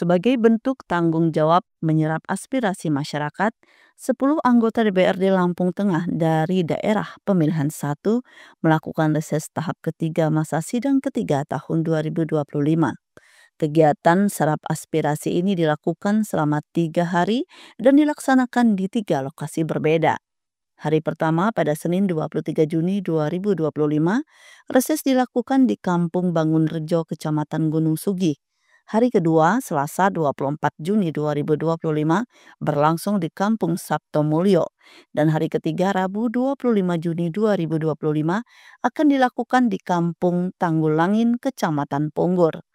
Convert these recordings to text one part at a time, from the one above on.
Sebagai bentuk tanggung jawab menyerap aspirasi masyarakat, 10 anggota DPRD Lampung Tengah dari daerah pemilihan 1 melakukan reses tahap ketiga masa sidang ketiga tahun 2025. Kegiatan serap aspirasi ini dilakukan selama 3 hari dan dilaksanakan di 3 lokasi berbeda. Hari pertama pada Senin 23 Juni 2025, reses dilakukan di Kampung Bangunrejo, Kecamatan Gunung Sugi. Hari kedua, Selasa 24 Juni 2025, berlangsung di Kampung Sabtomulyo. Dan hari ketiga, Rabu 25 Juni 2025, akan dilakukan di Kampung Tanggulangin, Kecamatan Punggur.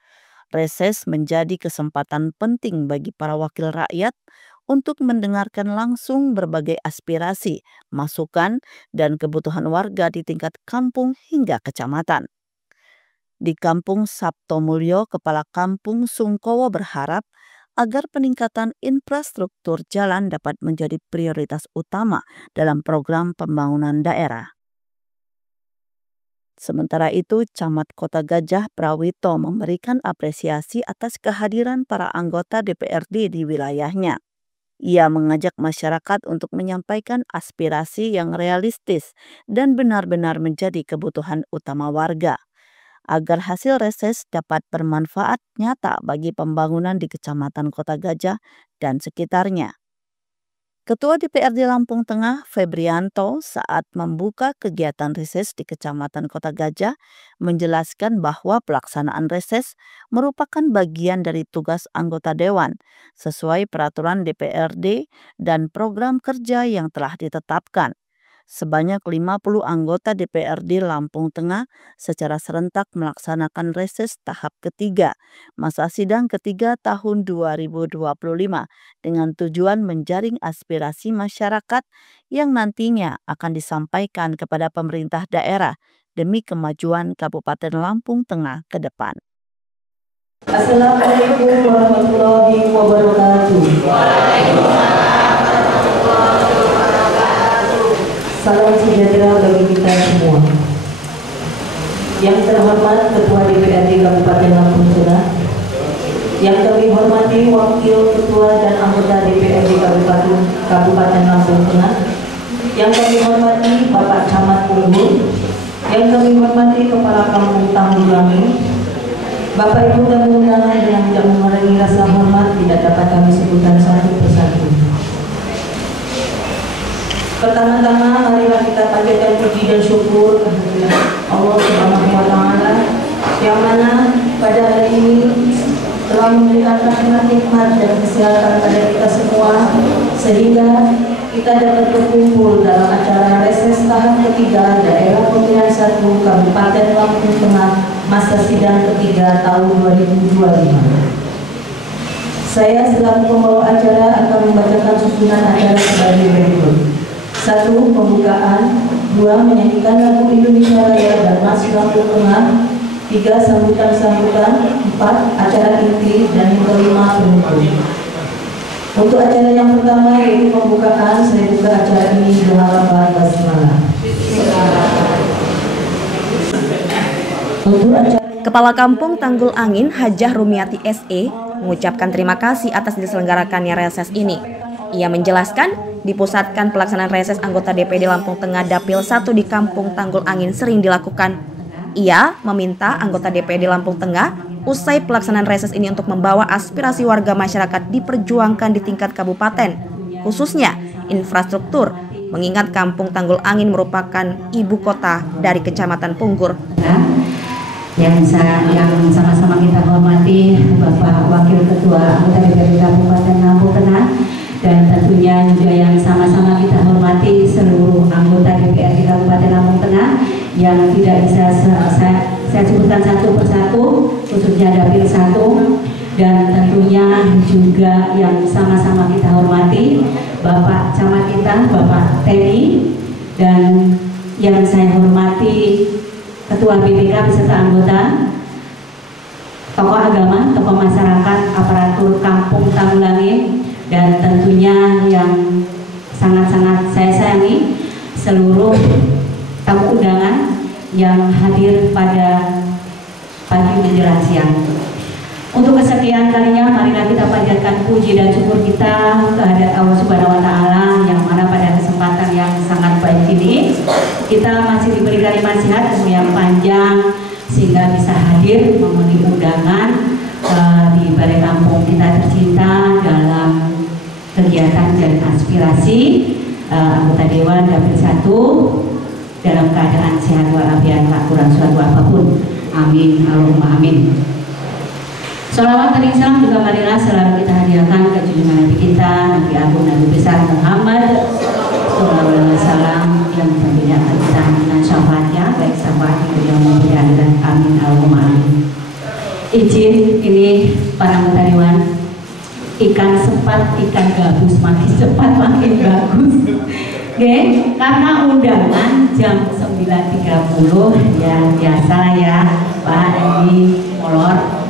Reses menjadi kesempatan penting bagi para wakil rakyat untuk mendengarkan langsung berbagai aspirasi, masukan, dan kebutuhan warga di tingkat kampung hingga kecamatan. Di Kampung Sabtomulyo, Kepala Kampung Sungkowo berharap agar peningkatan infrastruktur jalan dapat menjadi prioritas utama dalam program pembangunan daerah. Sementara itu, Camat Kota Gajah Prawito memberikan apresiasi atas kehadiran para anggota DPRD di wilayahnya. Ia mengajak masyarakat untuk menyampaikan aspirasi yang realistis dan benar-benar menjadi kebutuhan utama warga, agar hasil reses dapat bermanfaat nyata bagi pembangunan di Kecamatan Kota Gajah dan sekitarnya. Ketua DPRD Lampung Tengah, Febrianto, saat membuka kegiatan reses di Kecamatan Kota Gajah, menjelaskan bahwa pelaksanaan reses merupakan bagian dari tugas anggota dewan, sesuai peraturan DPRD dan program kerja yang telah ditetapkan. Sebanyak 50 anggota DPRD Lampung Tengah secara serentak melaksanakan reses tahap ketiga, masa sidang ketiga tahun 2025 dengan tujuan menjaring aspirasi masyarakat yang nantinya akan disampaikan kepada pemerintah daerah demi kemajuan Kabupaten Lampung Tengah ke depan. Assalamualaikum warahmatullahi wabarakatuh. Salam sejahtera bagi kita semua. Yang terhormat Ketua DPRD Kabupaten Lampung Tengah, yang kami hormati Wakil Ketua dan anggota DPRD Kabupaten Lampung Tengah, yang kami hormati Bapak Camat Punggur, yang kami hormati Kepala Kampung Tanggulangin, Bapak Ibu dan undangan yang tidak mengurangi rasa hormat tidak dapat kami sebutkan satu persatu. Pertama-tama marilah kita panjatkan puji dan syukur kehadirat Allah Subhanahu wa Ta'ala yang mana pada hari ini telah memberikan rahmat, nikmat dan kesehatan pada kita semua sehingga kita dapat berkumpul dalam acara reses tahap ketiga daerah pemilihan 1 Kabupaten Lampung Tengah masa sidang ketiga tahun 2025. Saya selaku pembawa acara akan membacakan susunan acara sebagai berikut. 1. Pembukaan. 2. Menyanyikan lagu Indonesia Raya dan Mas Lampung Tengah. 3. Sambutan-sambutan. 4. Acara inti. Dan yang kelima, penutup. Untuk acara yang pertama yaitu pembukaan, saya buka acara ini dengan lafaz basmalah. Untuk acara Kepala Kampung Tanggul Angin Hajah Rumiati SE mengucapkan terima kasih atas diselenggarakannya reses ini. Ia menjelaskan dipusatkan pelaksanaan reses anggota DPD Lampung Tengah Dapil 1 di Kampung Tanggul Angin sering dilakukan. Ia meminta anggota DPD Lampung Tengah usai pelaksanaan reses ini untuk membawa aspirasi warga masyarakat diperjuangkan di tingkat kabupaten, khususnya infrastruktur, mengingat Kampung Tanggul Angin merupakan ibu kota dari Kecamatan Punggur. Yang sama-sama kita hormati Bapak Wakil Ketua anggota DPRD Kabupaten Lampung Tengah, dan tentunya juga yang sama-sama kita hormati seluruh anggota DPRD Kabupaten Lampung Tengah yang tidak bisa saya sebutkan satu persatu, khususnya Dapil 1, dan tentunya juga yang sama-sama kita hormati Bapak Camat kita, Bapak Teddy, dan yang saya hormati Ketua BPK beserta anggota, tokoh agama, tokoh masyarakat, aparatur Kampung Tanggulangin, dan tentunya yang sangat-sangat saya sayangi seluruh tamu undangan yang hadir pada pagi menjelang siang. Untuk kesekian kesekian kalinya marilah kita panjatkan puji dan syukur kita kehadirat Allah Subhanahu wa taala, yang mana pada kesempatan yang sangat baik ini kita masih diberikan iman sehat, umur yang panjang, sehingga bisa hadir memenuhi undangan di Balai Kampung kita tercinta dalam kegiatan Jaring Aspirasi anggota Dewan Dapil 1 dalam keadaan sehat walafiat, tak kurang suatu apapun. Amin, Allahumma amin. Sholawat dan salam juga marilah selalu kita hadiahkan ke junjungan Nabi kita, Nabi Agung Nabi besar Muhammad sallallahu alaihi wasallam, yang tentunya kita dengan syafaatnya, baik syafaat yang maupun di akhirat. Amin, Allahumma amin. Izin ini para anggota dewan, ikan sepat, ikan gabus makin cepat makin bagus. Oke, karena undangan jam 9.30 ya biasa ya Pak Edi molor.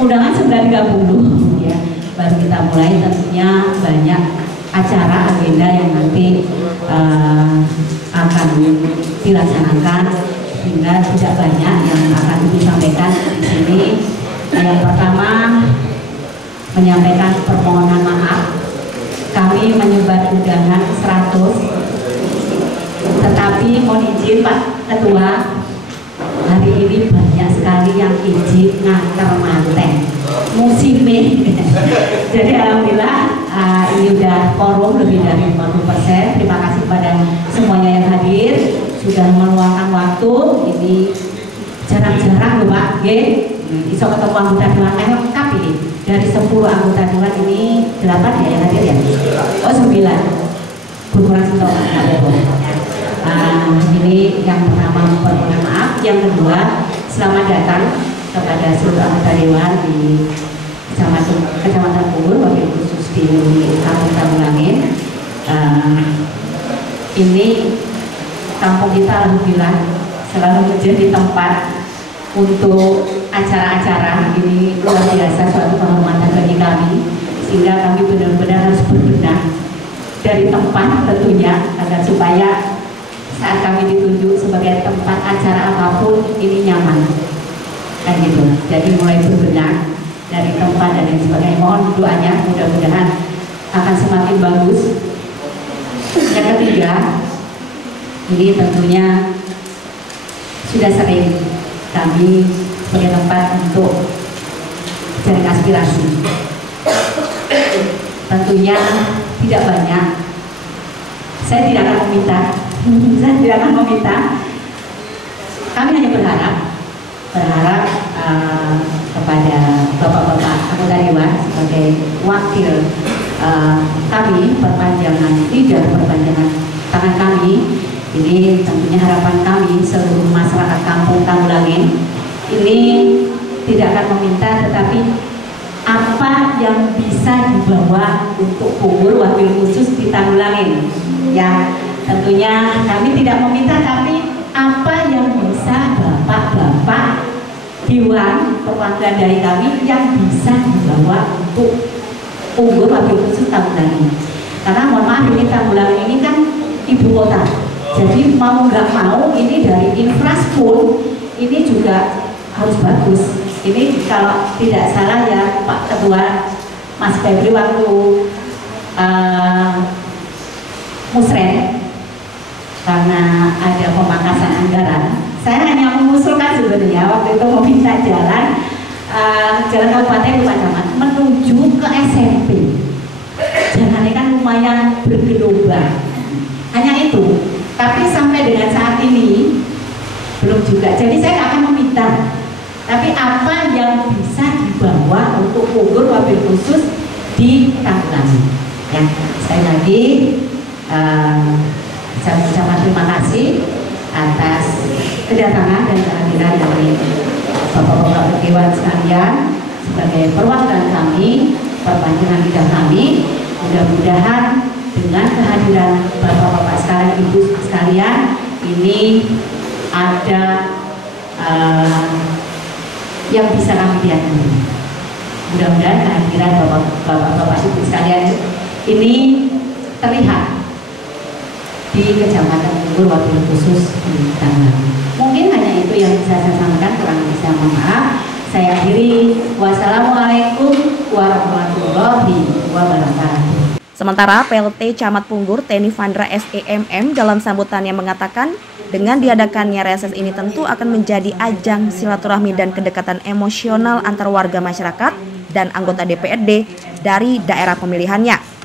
Undangan 9.30 ya, baru kita mulai. Tentunya banyak acara agenda yang nanti akan dilaksanakan, sehingga tidak banyak yang akan disampaikan di sini. Yang pertama, menyampaikan permohonan maaf. Kami menyebar undangan 100, tetapi mohon izin Pak Ketua, hari ini banyak sekali yang izin nganter manten musimnya. Jadi alhamdulillah ini udah forum lebih dari 50%. Terima kasih pada semuanya yang hadir, sudah meluangkan waktu. Ini jarang-jarang loh Pak, iso ketemu anggota dewan lengkap ini. Dari 10 anggota dewan ini 8 ya yang hadir ya? Oh 9, berkurang setengah. Ini yang pertama, permohonan maaf. Yang kedua, selamat datang kepada seluruh anggota dewan di Kecamatan Pungur, wabil khusus di Kampung Tambulangin. Ini kampung kita alhamdulillah selalu menjadi tempat untuk acara-acara. Ini luar biasa, suatu kehormatan bagi kami, sehingga kami benar-benar harus berbenah dari tempat tentunya, agar supaya saat kami ditunjuk sebagai tempat acara apapun ini nyaman, kan gitu. Jadi mulai berbenah dari tempat dan lain sebagainya. Mohon doanya, mudah-mudahan akan semakin bagus. Yang ketiga, ini tentunya sudah sering kami sebagai tempat untuk jaring aspirasi. Tentunya tidak banyak. Saya tidak akan meminta. Kami hanya berharap kepada bapak-bapak anggota dewan sebagai wakil kami, perpanjangan lidah, perpanjangan tangan kami. Ini tentunya harapan kami seluruh masyarakat Kampung Tambulangin ini tidak akan meminta, tetapi apa yang bisa dibawa untuk Pungur wabil khusus di Tambulangin ya. Tentunya kami tidak meminta, tapi apa yang bisa bapak-bapak dewan perwakilan dari kami yang bisa dibawa untuk Pungur wabil khusus Tambulangin. Karena mohon maaf, ini Tambulangin ini kan ibu kota, jadi mau nggak mau ini dari infrastruktur ini juga harus bagus. Ini kalau tidak salah ya Pak Ketua, Mas Febri, waktu musren karena ada pemangkasan anggaran, saya hanya mengusulkan sebenarnya waktu itu meminta jalan kabupaten Lupa Camat menuju ke SMP. Jalannya kan lumayan bergelombang, hanya itu. Tapi sampai dengan saat ini belum juga. Jadi saya akan meminta, tapi apa yang bisa dibawa untuk Pungur wabil khusus di Tambulangin ya. Sekali lagi saya ucapkan terima kasih atas kedatangan dan kehadiran dari bapak-bapak dewan sekalian sebagai perwakilan kami, perpanjangan lidah kami. Mudah-mudahan dengan kehadiran bapak-bapak sekalian, ibu sekalian, ini ada yang bisa kami lihat. Mudah-mudahan kehadiran bapak-bapak ibu sekalian ini terlihat di Kecamatan Pungur wabil khusus di Tambulangin. Mungkin hanya itu yang bisa saya sampaikan, kurang lebih saya mohon maaf. Saya akhiri. Wassalamualaikum warahmatullahi wabarakatuh. Sementara PLT Camat Punggur Teni Vandra SEMM dalam sambutannya mengatakan dengan diadakannya reses ini tentu akan menjadi ajang silaturahmi dan kedekatan emosional antar warga masyarakat dan anggota DPRD dari daerah pemilihannya.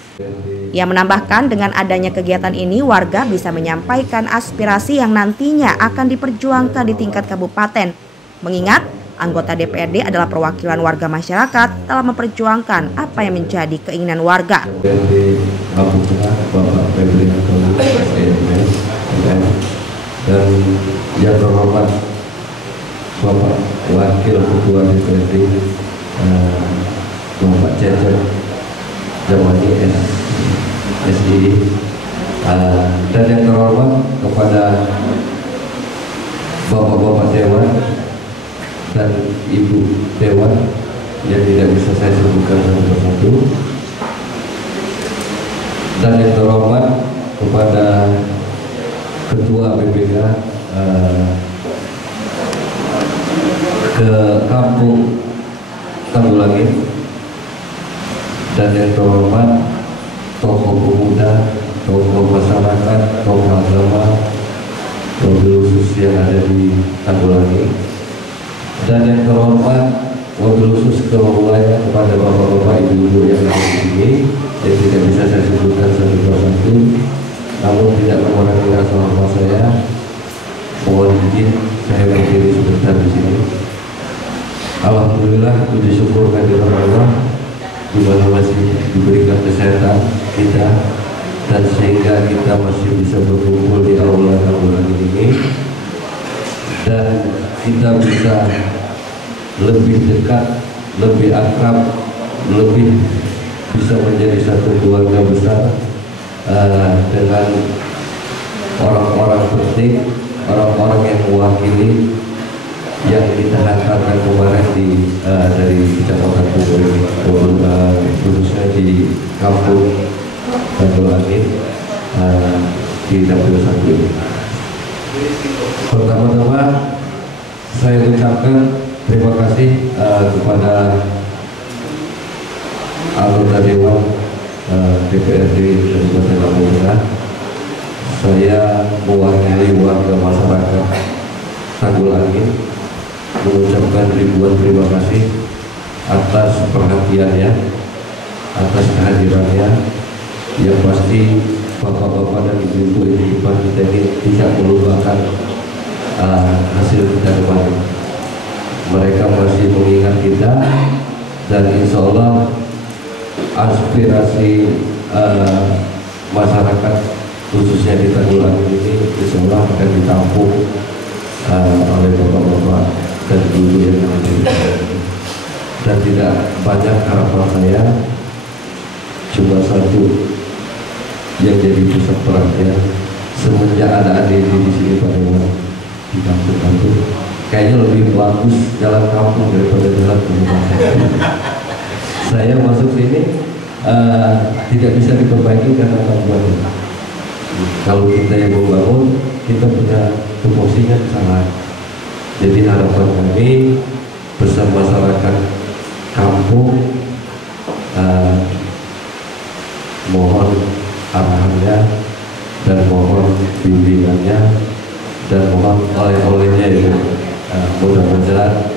Ia menambahkan dengan adanya kegiatan ini warga bisa menyampaikan aspirasi yang nantinya akan diperjuangkan di tingkat kabupaten. Mengingat anggota DPRD adalah perwakilan warga masyarakat dalam memperjuangkan apa yang menjadi keinginan warga. Dan yang terhormat Bapak Wakil Ketua DPRD Bapak Cecep Jamani SI, dan yang terhormat kepada Bapak-Bapak Dewan dan Ibu Dewan yang tidak bisa saya sebutkan satu persatu, dan yang terhormat kepada Ketua BPK ke Kampung Tanggulangin, dan yang terhormat tokoh pemuda, tokoh masyarakat, tokoh agama, wabil khusus yang ada di Tanggulangin, dan yang terhormat wabil khusus keluarga kepada bapak-bapak ibu-ibu yang ada di sini yang tidak bisa saya sebutkan satu persatu, namun tidak mengurangi rasa hormat saya. Mohon izin saya berdiri sebentar di sini. Alhamdulillah, puji syukur kehadirat Allah di mana masih diberikan kesehatan kita dan sehingga kita masih bisa berkumpul di aula Tanggulangin ini, dan kita bisa lebih dekat, lebih akrab, lebih bisa menjadi satu keluarga besar dengan orang-orang penting, orang-orang yang mewakili yang kita hantarkan kemarin dari Kecamatan Punggur ini, khususnya di Kampung Tanggulangin di dapil 1 ini. Pertama-tama saya ucapkan terima kasih kepada anggota Dewan DPRD Kabupaten Lampung Tengah. Saya mewakili warga masyarakat Tanggulangin mengucapkan ribuan terima kasih atas perhatiannya, atas kehadirannya. Yang pasti bapak-bapak dan ibu-ibu yang di depan kita ini tidak melupakan hasil kita kemarin. Mereka masih mengingat kita, dan insya Allah aspirasi masyarakat khususnya di Tanggulangin ini insya Allah akan ditampung oleh bapak-bapak dan ibu yang ada di sini. Dan tidak banyak harapan saya, cuma satu yang jadi pusat perhatian semenjak ada adik di sini pada di kampung-kampung. Kayaknya lebih bagus jalan kampung daripada jalan kabupaten. Saya masuk sini tidak bisa diperbaiki karena kabupaten. Kalau kita yang membangun, kita punya tupoksinya kesalahan. Jadi harapan kami bersama masyarakat kampung, mohon arahannya dan mohon bimbingannya dan mohon oleh-olehnya itu. Mudah-mudahan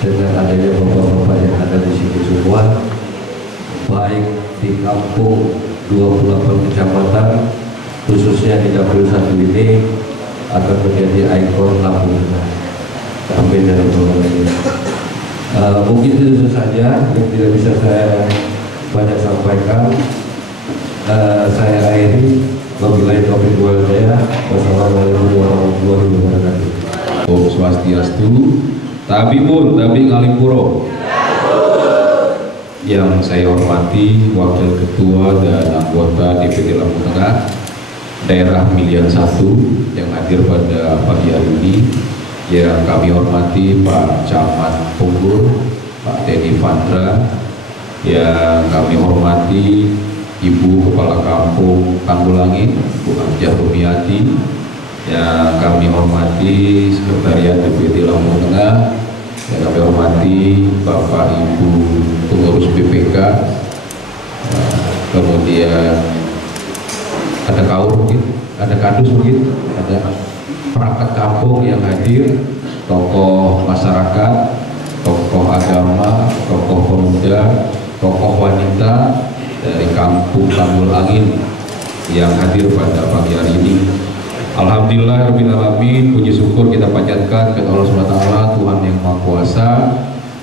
dengan adanya bapak-bapak yang ada di sini semua, baik di kampung 28 kecamatan, khususnya di dapil 1 ini, akan menjadi ikon Lampung Tengah. Amin dan Alhamdulillah. Mungkin itu saja yang tidak bisa saya banyak sampaikan. Saya akhiri. Wabillahi taufiq wal hidayah. Wassalamualaikum warahmatullahi wabarakatuh. Om Swastiastu, Tabibun, Tabi Ngalipuro. Yang saya hormati Wakil Ketua dan anggota DPD Lampung Tengah Daerah Pemilihan 1 yang hadir pada pagi hari ini. Yang kami hormati Pak Camat Punggur, Pak Teni Vandra. Yang kami hormati Ibu Kepala Kampung Tanggulangin, Bu Hajah Rumiati. Yang kami hormati Sekretariat DPD Lampung Tengah, yang kami hormati Bapak Ibu pengurus BPK, kemudian ada kaur mungkin, ada kadus mungkin, ada perangkat kampung yang hadir, tokoh masyarakat, tokoh agama, tokoh pemuda, tokoh wanita dari kampung Tanggul Angin yang hadir pada pagi hari ini. Alhamdulillah rabbil alamin, puji syukur kita panjatkan kepada Allah Subhanahu wa taala, Tuhan yang Maha Kuasa.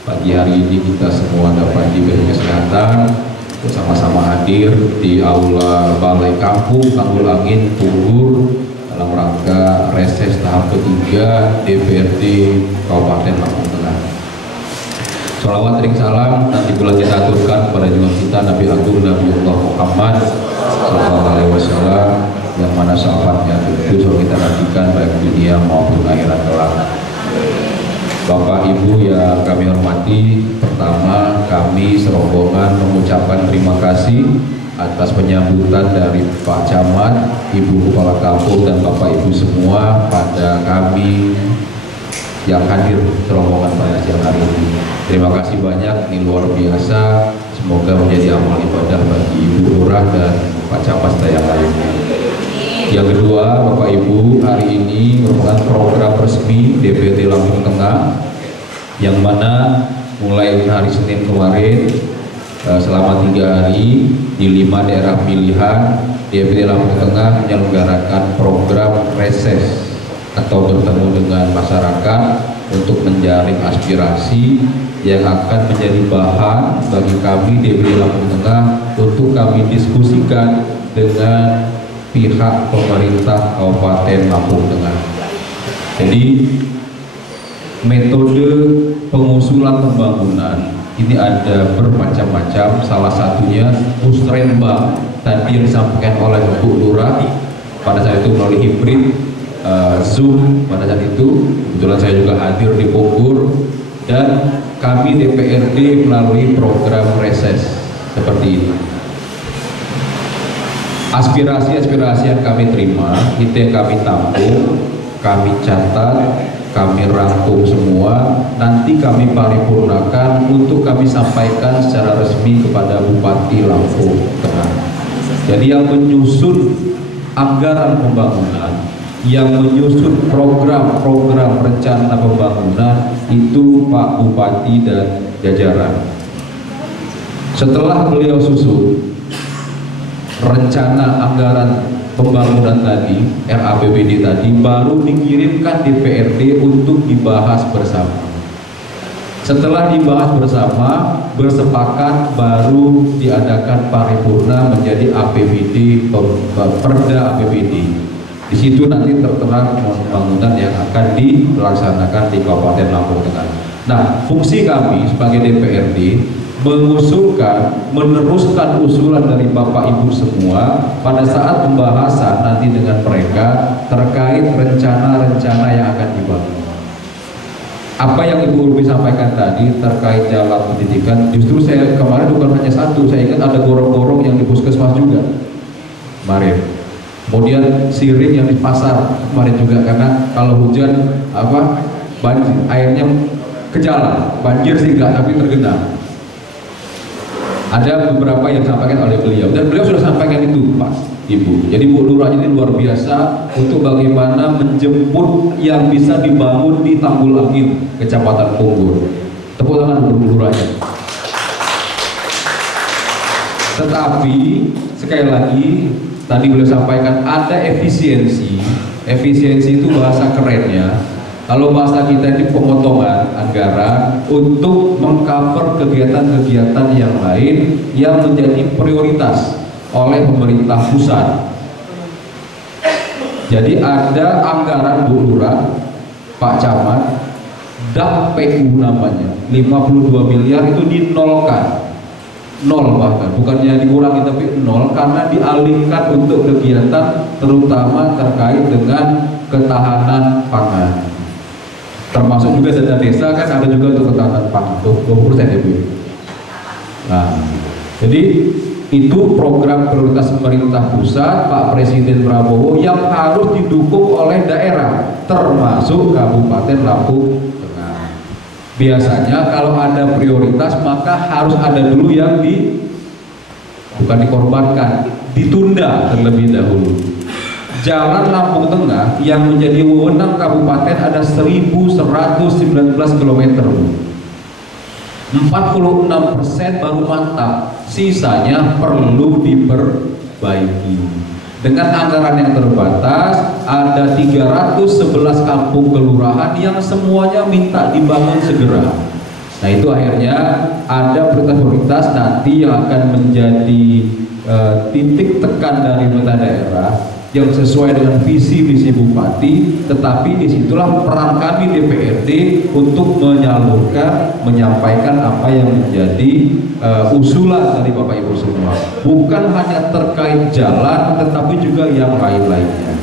Pagi hari ini kita semua dapat diberi kesehatan, bersama-sama hadir di aula Balai Kampung Tanggul Angin Punggur dalam rangka reses tahap ketiga DPRD Kabupaten Lampung Tengah. Sholawat ring salam nanti pula kita aturkan pada junjungan kita Nabi Agung Nabiullah Muhammad sallallahu alaihi wasallam, yang mana syafaatnya tentu selalu kita nantikan baik dunia maupun akhirat kelak. Bapak Ibu yang kami hormati, pertama kami serombongan mengucapkan terima kasih atas penyambutan dari Pak Camat, Ibu Kepala Kampung dan Bapak Ibu semua pada kami yang hadir serombongan pada siang hari ini. Terima kasih banyak, ini luar biasa. Semoga menjadi amal ibadah bagi Ibu Lurah dan Pak Camat yang lainnya. Yang kedua, Bapak Ibu, hari ini merupakan program resmi DPD Lampung Tengah, yang mana mulai hari Senin kemarin selama 3 hari di 5 daerah pilihan DPD Lampung Tengah menyelenggarakan program reses atau bertemu dengan masyarakat untuk menjaring aspirasi yang akan menjadi bahan bagi kami DPD Lampung Tengah untuk kami diskusikan dengan pihak pemerintah Kabupaten Lampung Tengah. Jadi metode pengusulan pembangunan ini ada bermacam-macam, salah satunya musrembang tadi yang disampaikan oleh Bu Lurah pada saat itu melalui hibrid Zoom pada saat itu. Kebetulan saya juga hadir di Bogor, dan kami DPRD melalui program reses seperti ini. Aspirasi-aspirasi yang kami terima itu yang kami tampung, kami catat, kami rangkum semua, nanti kami paripurnakan untuk kami sampaikan secara resmi kepada Bupati Lampung Tengah. Jadi yang menyusun anggaran pembangunan, yang menyusun program-program rencana pembangunan itu Pak Bupati dan jajaran. Setelah beliau susun rencana anggaran pembangunan tadi, RAPBD tadi, baru dikirimkan DPRD untuk dibahas bersama. Setelah dibahas bersama, bersepakat, baru diadakan paripurna menjadi APBD, Perda APBD. Di situ nanti tertera pembangunan yang akan dilaksanakan di Kabupaten Lampung Tengah. Nah, fungsi kami sebagai DPRD mengusulkan, meneruskan usulan dari Bapak Ibu semua pada saat pembahasan nanti dengan mereka terkait rencana-rencana yang akan dibangun. Apa yang Ibu Urbi sampaikan tadi terkait jalan pendidikan, justru saya kemarin bukan hanya satu, saya ingat ada gorong-gorong yang di puskesmas juga kemarin. Kemudian siring yang di pasar kemarin juga, karena kalau hujan banjir, airnya ke jalan, banjir sih enggak, tapi tergenang. Ada beberapa yang disampaikan oleh beliau, dan beliau sudah sampaikan itu Pak Ibu. Jadi Bu Lurah ini luar biasa untuk bagaimana menjemput yang bisa dibangun di Tanggul Angin, Kecamatan Punggur. Tepuk tangan untuk Bu Lurahnya. Tetapi sekali lagi tadi beliau sampaikan ada efisiensi. Efisiensi itu bahasa kerennya. Kalau bahasa kita ini pemotongan anggaran untuk mengcover kegiatan-kegiatan yang lain yang menjadi prioritas oleh pemerintah pusat. Jadi ada anggaran Bu Lurah, Pak Camat, DAP-PU namanya, 52 miliar itu dinolkan. Nol bahkan, bukannya dikurangi tapi nol, karena dialihkan untuk kegiatan terutama terkait dengan ketahanan pangan. Termasuk juga dana desa kan ada juga untuk ketahanan pangan, 20% ya Bu. Nah, jadi itu program prioritas pemerintah pusat Pak Presiden Prabowo yang harus didukung oleh daerah, termasuk Kabupaten Lampung Tengah. Biasanya kalau ada prioritas maka harus ada dulu yang bukan dikorbankan, ditunda terlebih dahulu. Jalan Lampung Tengah yang menjadi wewenang kabupaten ada 1.119 km. 46% baru mantap, sisanya perlu diperbaiki. Dengan anggaran yang terbatas, ada 311 kampung kelurahan yang semuanya minta dibangun segera. Nah itu akhirnya ada prioritas nanti yang akan menjadi titik tekan dari pemerintah daerah yang sesuai dengan visi-visi bupati, tetapi disitulah peran kami DPRD untuk menyalurkan, menyampaikan apa yang menjadi usulan dari Bapak Ibu semua. Bukan hanya terkait jalan, tetapi juga yang lain-lainnya.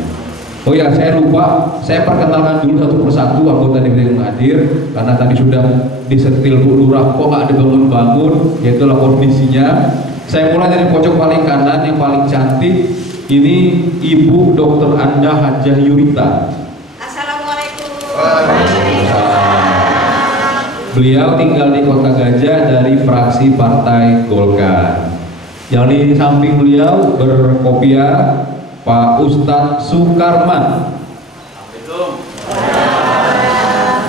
Oh ya, saya lupa, saya perkenalkan dulu satu persatu anggota DPRD yang hadir, karena tadi sudah disentil Bu Lurah, kok nggak dibangun-bangun, yaitulah kondisinya. Saya mulai dari pojok paling kanan yang paling cantik. Ini Ibu Dr. Anda Hajah Yurita. Assalamualaikum. Beliau tinggal di Kota Gajah dari fraksi Partai Golkar. Yang di samping beliau berkopiah Pak Ustadz Sukarman.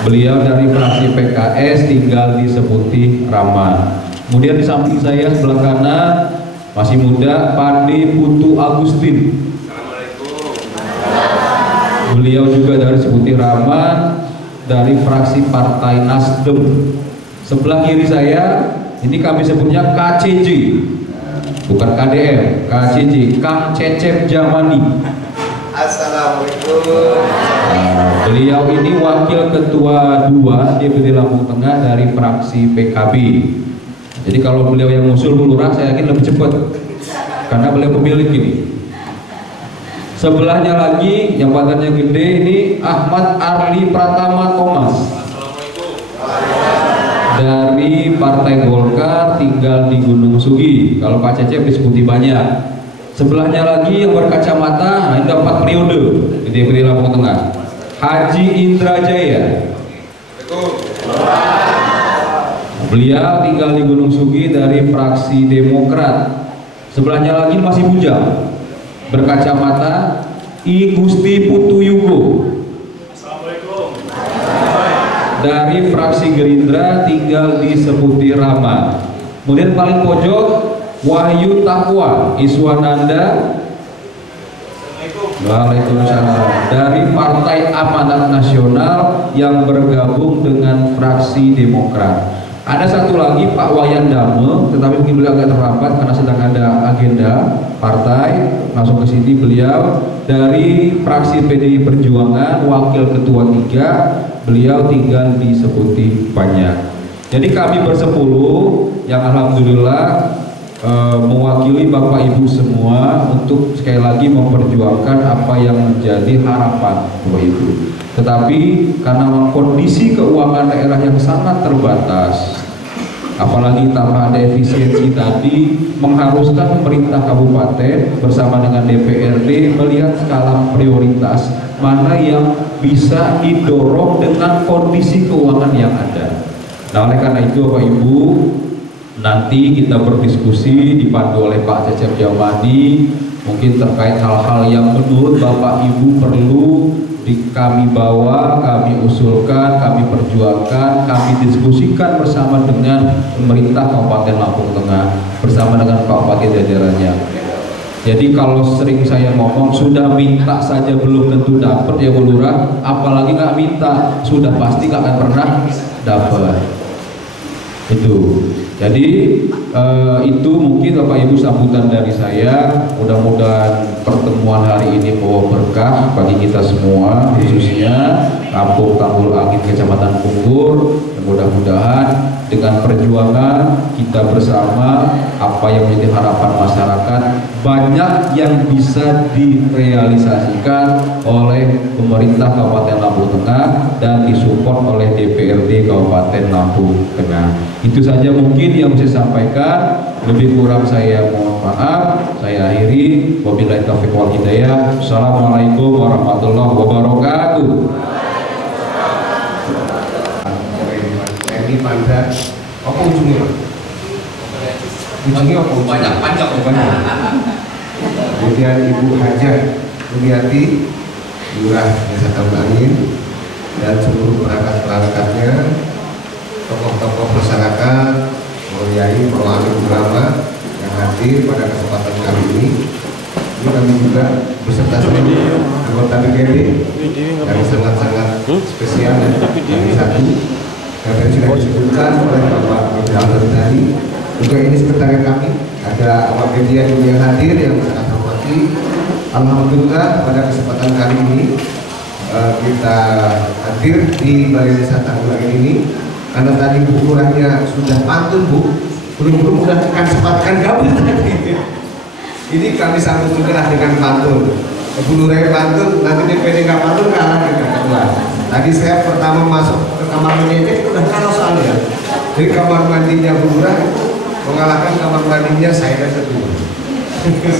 Beliau dari fraksi PKS tinggal di Seputih Raman. Kemudian di samping saya sebelah kanan masih muda, Pandi Putu Agustin. Assalamualaikum. Beliau juga dari Seputih Raman, dari fraksi Partai Nasdem. Sebelah kiri saya, ini kami sebutnya KCJ, bukan KDM, KCJ, Kang Cecep Jamani. Assalamualaikum. Beliau ini Wakil Ketua 2 DPD Lampung Tengah dari fraksi PKB. Jadi kalau beliau yang ngusul Bu Lurah, saya yakin lebih cepat karena beliau pemilik ini. Sebelahnya lagi yang badannya gede ini Ahmad Arli Pratama Thomas dari Partai Golkar, tinggal di Gunung Sugi. Kalau Pak Cecep disebuti banyak. Sebelahnya lagi yang berkacamata, ini 4 periode di DPD Lampung Tengah, Haji Indra Jaya. Beliau tinggal di Gunung Sugi dari fraksi Demokrat. Sebelahnya lagi masih bujang, berkacamata, I Gusti Putu Yugo. Assalamualaikum. Dari fraksi Gerindra, tinggal di Seputih Raman. Kemudian paling pojok Wahyu Takwa Iswananda. Waalaikumsalam. Dari Partai Amanat Nasional yang bergabung dengan fraksi Demokrat. Ada satu lagi Pak Wayan Dame, tetapi mungkin beliau agak terlambat karena sedang ada agenda partai. Langsung ke sini beliau dari fraksi PDI Perjuangan, Wakil Ketua 3. Beliau tinggal di Seputih Banyak. Jadi kami bersepuluh yang alhamdulillah mewakili Bapak Ibu semua untuk sekali lagi memperjuangkan apa yang menjadi harapan Bapak Ibu. Tetapi karena kondisi keuangan daerah yang sangat terbatas, apalagi tambah ada efisiensi tadi, mengharuskan pemerintah kabupaten bersama dengan DPRD melihat skala prioritas mana yang bisa didorong dengan kondisi keuangan yang ada. Nah, oleh karena itu Bapak Ibu, nanti kita berdiskusi dipandu oleh Pak Cecep Jamani, mungkin terkait hal-hal yang menurut Bapak Ibu perlu kami bawa, kami usulkan, kami perjuangkan, kami diskusikan bersama dengan pemerintah Kabupaten Lampung Tengah, bersama dengan Kabupaten jajarannya. Jadi kalau sering saya ngomong sudah minta saja belum tentu dapat ya Bu Lurah, apalagi nggak minta sudah pasti nggak akan pernah dapat. Itu. Jadi itu mungkin Bapak Ibu sambutan dari saya. Mudah-mudahan pertemuan hari ini bawa berkah bagi kita semua, khususnya Kampung Tanggul Angin Kecamatan Punggur. Mudah-mudahan dengan perjuangan kita bersama, apa yang menjadi harapan masyarakat banyak yang bisa direalisasikan oleh pemerintah Kabupaten Lampung Tengah dan disupport oleh DPRD Kabupaten Lampung Tengah. Itu saja mungkin yang bisa saya sampaikan. Lebih kurang saya mohon maaf. Saya akhiri. Wabillahi taufiq wal hidayah. Assalamualaikum warahmatullahi wabarakatuh. di Pandan. Apa ujungnya Pak? Ujungnya apa? Banyak. Kemudian Ibu Hajah Rumiati, Lurah Desa Tambun Angin, dan seluruh perangkat-perangkatnya, tokoh-tokoh masyarakat, Kiai, para alim ulama yang hadir pada kesempatan kali ini. Ini kami juga beserta seluruh anggota DPD yang sangat-sangat spesial dan kami satu yang tadi sudah disebutkan oleh Bapak Abdul tadi. Juga ini sekretariat kami, ada awak media juga yang hadir yang sangat hormati. Alhamdulillah pada kesempatan kali ini kita hadir di Balai Desa Tambun Angin ini karena tadi Bu Lurahnya sudah pantun Bu, belum udah akan sempatkan gabung tadi. Ini kami sambut juga lah dengan pantun. Bu Lurahnya pantun, nanti DPD nggak pantun kalah dengan ketua. Tadi saya pertama masuk ke kamar mandi itu udah kalah soalnya. Jadi kamar mandinya Bu Lurah mengalahkan kamar mandinya saya dan ketua.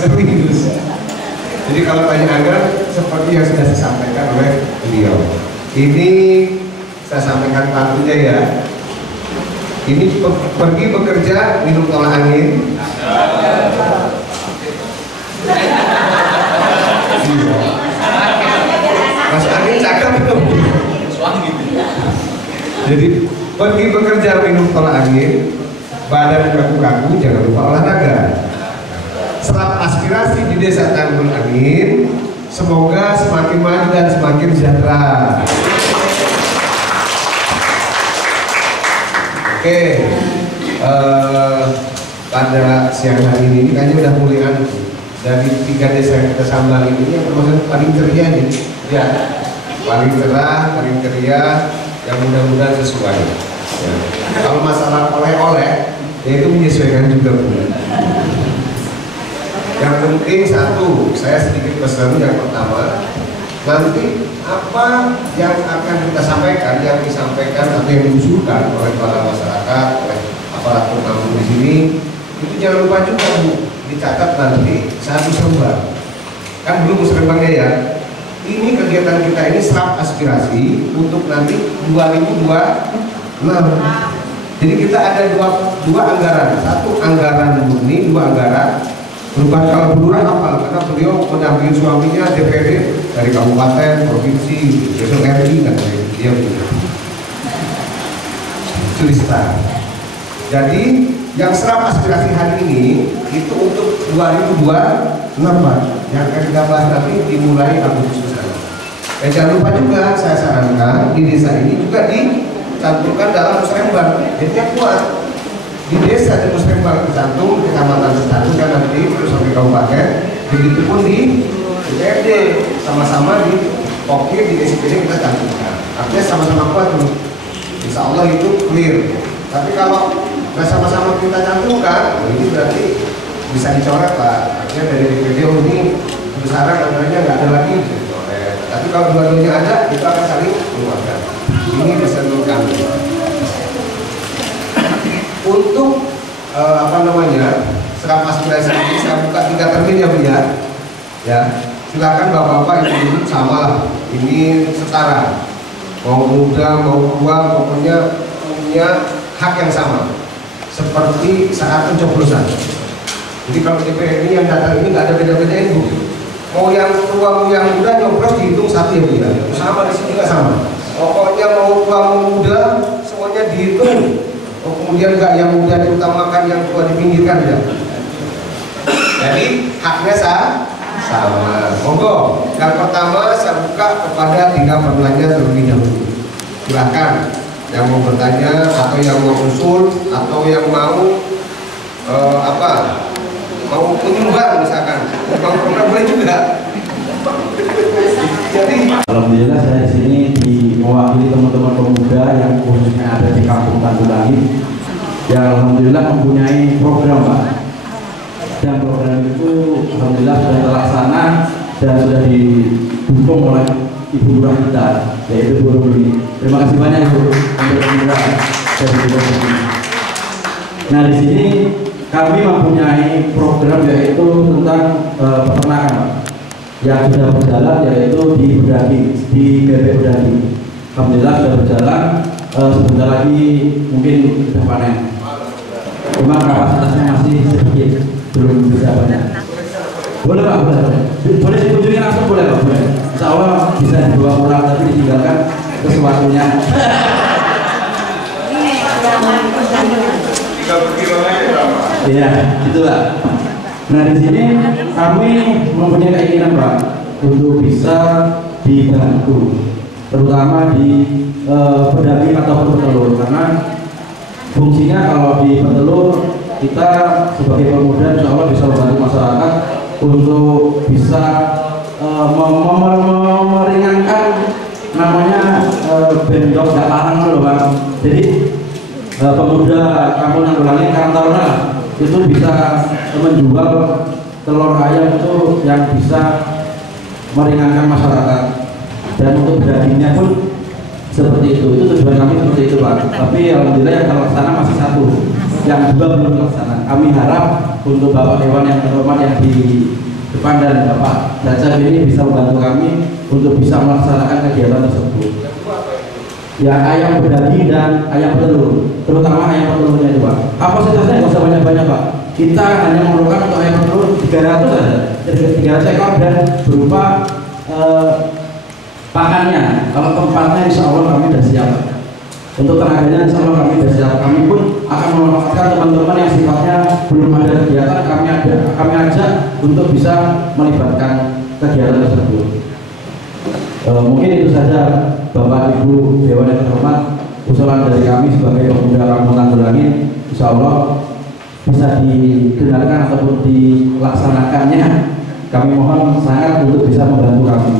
Serius. Jadi kalau tanya Anda seperti yang sudah disampaikan oleh beliau. Ini saya sampaikan pantunnya ya. Ini pergi bekerja minum tolak angin. Mas angin cakep itu. Jadi pergi bekerja minum tolak angin, badan kaku-kaku, jangan lupa olahraga. Serap aspirasi di Desa Tambun Angin, semoga semakin maju dan semakin sejahtera. Oke, pada siang hari ini kayaknya udah mulai dari 3 desa yang kita sambal ini yang termasuk paling ceria nih, ya, paling cerah, paling ceria, yang mudah-mudahan sesuai. Ya. Kalau masalah oleh-oleh, yaitu menyesuaikan juga Bu. Yang penting satu, saya sedikit pesan yang pertama, nanti apa yang akan kita sampaikan, yang disampaikan atau yang diusulkan oleh para masyarakat, oleh aparatur kampung di sini, itu jangan lupa juga Bu, dicatat nanti 1 lembar. Kan belum serembangnya ya. Ini kegiatan kita ini serap aspirasi untuk nanti 2026. Jadi kita ada dua anggaran, satu anggaran murni, 2 anggaran. Berupa kalau Bu Lurah hafal karena beliau mendampingi suaminya DPD dari kabupaten, provinsi, besok RI kan dia punya. Turista. Jadi yang serap aspirasi hari ini itu untuk 2026 yang akan kita bahas nanti dimulai Agustus. Dan jangan lupa juga saya sarankan di desa ini juga dicantumkan dalam musrembang, jadinya kuat. Di desa di musrembang dicantum, kecamatan dicantum kan nanti terus sampai kabupaten, begitu pun di DPRD sama-sama di pokir di DPD kita cantumkan. Artinya sama-sama kuat tuh. Insya Allah itu clear. Tapi kalau nggak sama-sama kita cantumkan, ini berarti bisa dicoret Pak. Artinya dari DPD ini besaran anggarannya nggak ada lagi bisa dicoret. Tapi kalau dua-duanya ada, itu akan saling menguatkan. Ini pesan kami. Untuk serap aspirasi ini saya buka 3 termin ya Bu ya. Silakan bapak-bapak ibu-ibu sama lah. Ini setara. Mau muda mau tua pokoknya punya hak yang sama. Seperti saat pencoblosan. Jadi kalau DPR ini yang datang ini nggak ada beda-bedain Bu. Mau yang tua mau yang muda nyoblos dihitung satu ya Bu ya. Sama di sini juga sama. Pokoknya mau tua mau muda semuanya dihitung. Oh, kemudian enggak yang muda diutamakan, yang tua dipinggirkan ya. Jadi haknya sama. Monggo. Yang pertama saya buka kepada 3 penanya terlebih dahulu. Silahkan yang mau bertanya atau yang mau usul atau yang mau mau menyumbang misalkan. Mau program boleh juga. Jadi alhamdulillah saya di sini mewakili teman-teman pemuda yang khususnya ada di Kampung Tambun Angin yang alhamdulillah mempunyai program Pak, dan program itu alhamdulillah sudah terlaksana dan sudah didukung oleh Ibu Lurah kita, yaitu Bu Rumi. Terima kasih banyak Ibu untuk pemuda dari Ibu. Nah di sini kami mempunyai program yaitu tentang peternakan Pak, yang sudah berjalan yaitu di Bedagi, di BP Bedagi. Alhamdulillah sudah berjalan sebentar lagi mungkin sudah panen. Cuma kapasitasnya masih sedikit, belum bisa banyak. Boleh Pak, boleh dikunjungi langsung boleh Pak, boleh. Insya Allah bisa dibawa pulang tapi ditinggalkan sesuatunya. Iya, gitu Pak. Nah di sini kami mempunyai keinginan Pak untuk bisa dibantu, terutama di pedagang ataupun petelur, karena fungsinya kalau di petelur kita sebagai pemuda insya Allah bisa membantu masyarakat untuk bisa meringankan namanya bendok gak larang loh Bang. Jadi pemuda Kampung Nanggulangi Karang Taruna itu bisa menjual telur ayam itu yang bisa meringankan masyarakat, dan untuk dagingnya pun seperti itu tujuan kami seperti itu Pak. Tapi alhamdulillah yang terlaksana masih satu, yang dua belum terlaksana. Kami harap untuk Bapak Dewan yang terhormat yang di depan dan Bapak Dajjal ini bisa membantu kami untuk bisa melaksanakan kegiatan tersebut. Ya ayam berdaging dan ayam petelur, terutama ayam petelurnya itu Pak. Kapasitasnya nggak usah banyak-banyak Pak. Kita hanya memerlukan untuk ayam petelur 300 saja, 300 ekor dan berupa pakannya. Kalau tempatnya insya Allah kami sudah siap. Untuk tenaganya insya Allah kami sudah siap. Kami pun akan memanfaatkan teman-teman yang sifatnya belum ada kegiatan, kami ajak untuk bisa melibatkan kegiatan tersebut. Mungkin itu saja Bapak Ibu Dewan yang terhormat, usulan dari kami sebagai pemuda Kampung Nanggulangi, insya Allah bisa didengarkan ataupun dilaksanakannya. Kami mohon sangat untuk bisa membantu kami.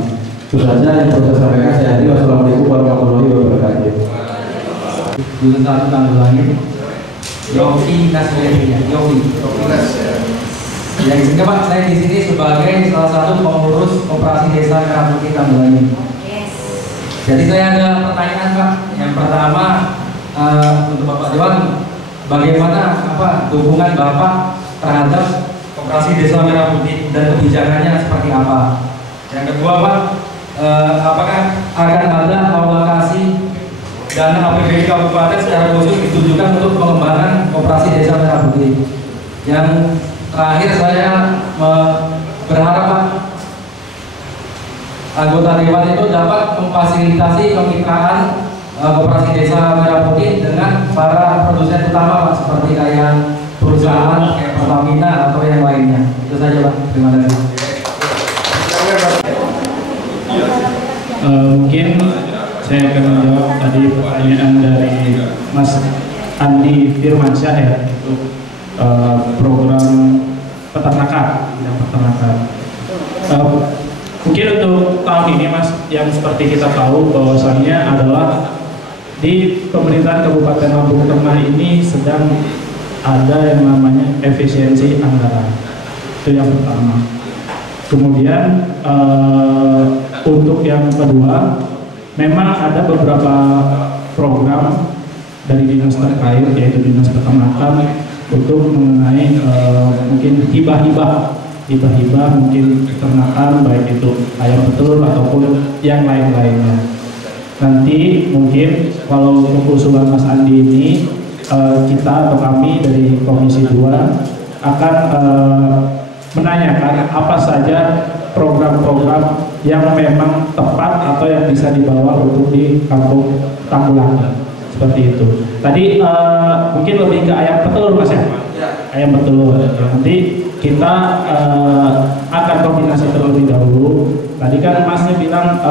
Itu saja yang perlu saya sampaikan. Saya akhiri. Wassalamualaikum warahmatullahi wabarakatuh. Dusun 1 Nanggulangi, Yofi Nasriya, Yofi. Ya, di sini Pak, saya di sini sebagai salah satu pengurus Koperasi Desa Merah Putih Nanggulangi. Jadi saya ada pertanyaan Pak. Yang pertama untuk Bapak Dewan, bagaimana dukungan Bapak terhadap Koperasi Desa Merah Putih dan kebijakannya seperti apa? Yang kedua Pak, apakah akan ada alokasi dana APBD Kabupaten secara khusus ditujukan untuk pengembangan Koperasi Desa Merah Putih? Yang terakhir saya berharap Pak, anggota Dewan itu dapat memfasilitasi kemitraan Koperasi Desa Merah Putih dengan para produsen utama Pak, seperti kayak perusahaan kayak Pertamina atau yang lainnya. Itu saja Pak, terima kasih. Mungkin saya akan menjawab tadi pertanyaan dari Mas Andi Firmansyah ya, untuk program peternakan, bidang peternakan. Mungkin untuk tahun ini Mas, yang seperti kita tahu bahwasannya adalah di pemerintahan Kabupaten Lampung Tengah ini sedang ada yang namanya efisiensi anggaran. Itu yang pertama. Kemudian untuk yang kedua, memang ada beberapa program dari dinas terkait, yaitu dinas peternakan, untuk mengenai mungkin hibah-hibah mungkin peternakan, baik itu ayam petelur ataupun yang lain-lainnya. Nanti mungkin kalau untuk usulan Mas Andi ini, kita atau kami dari Komisi 2 akan menanyakan apa saja program-program yang memang tepat atau yang bisa dibawa untuk di Kampung Tanggulangi, seperti itu. Tadi mungkin lebih ke ayam petelur Mas ya? Ayam petelur. Nanti kita akan koordinasi terlebih dahulu. Tadi kan Masnya bilang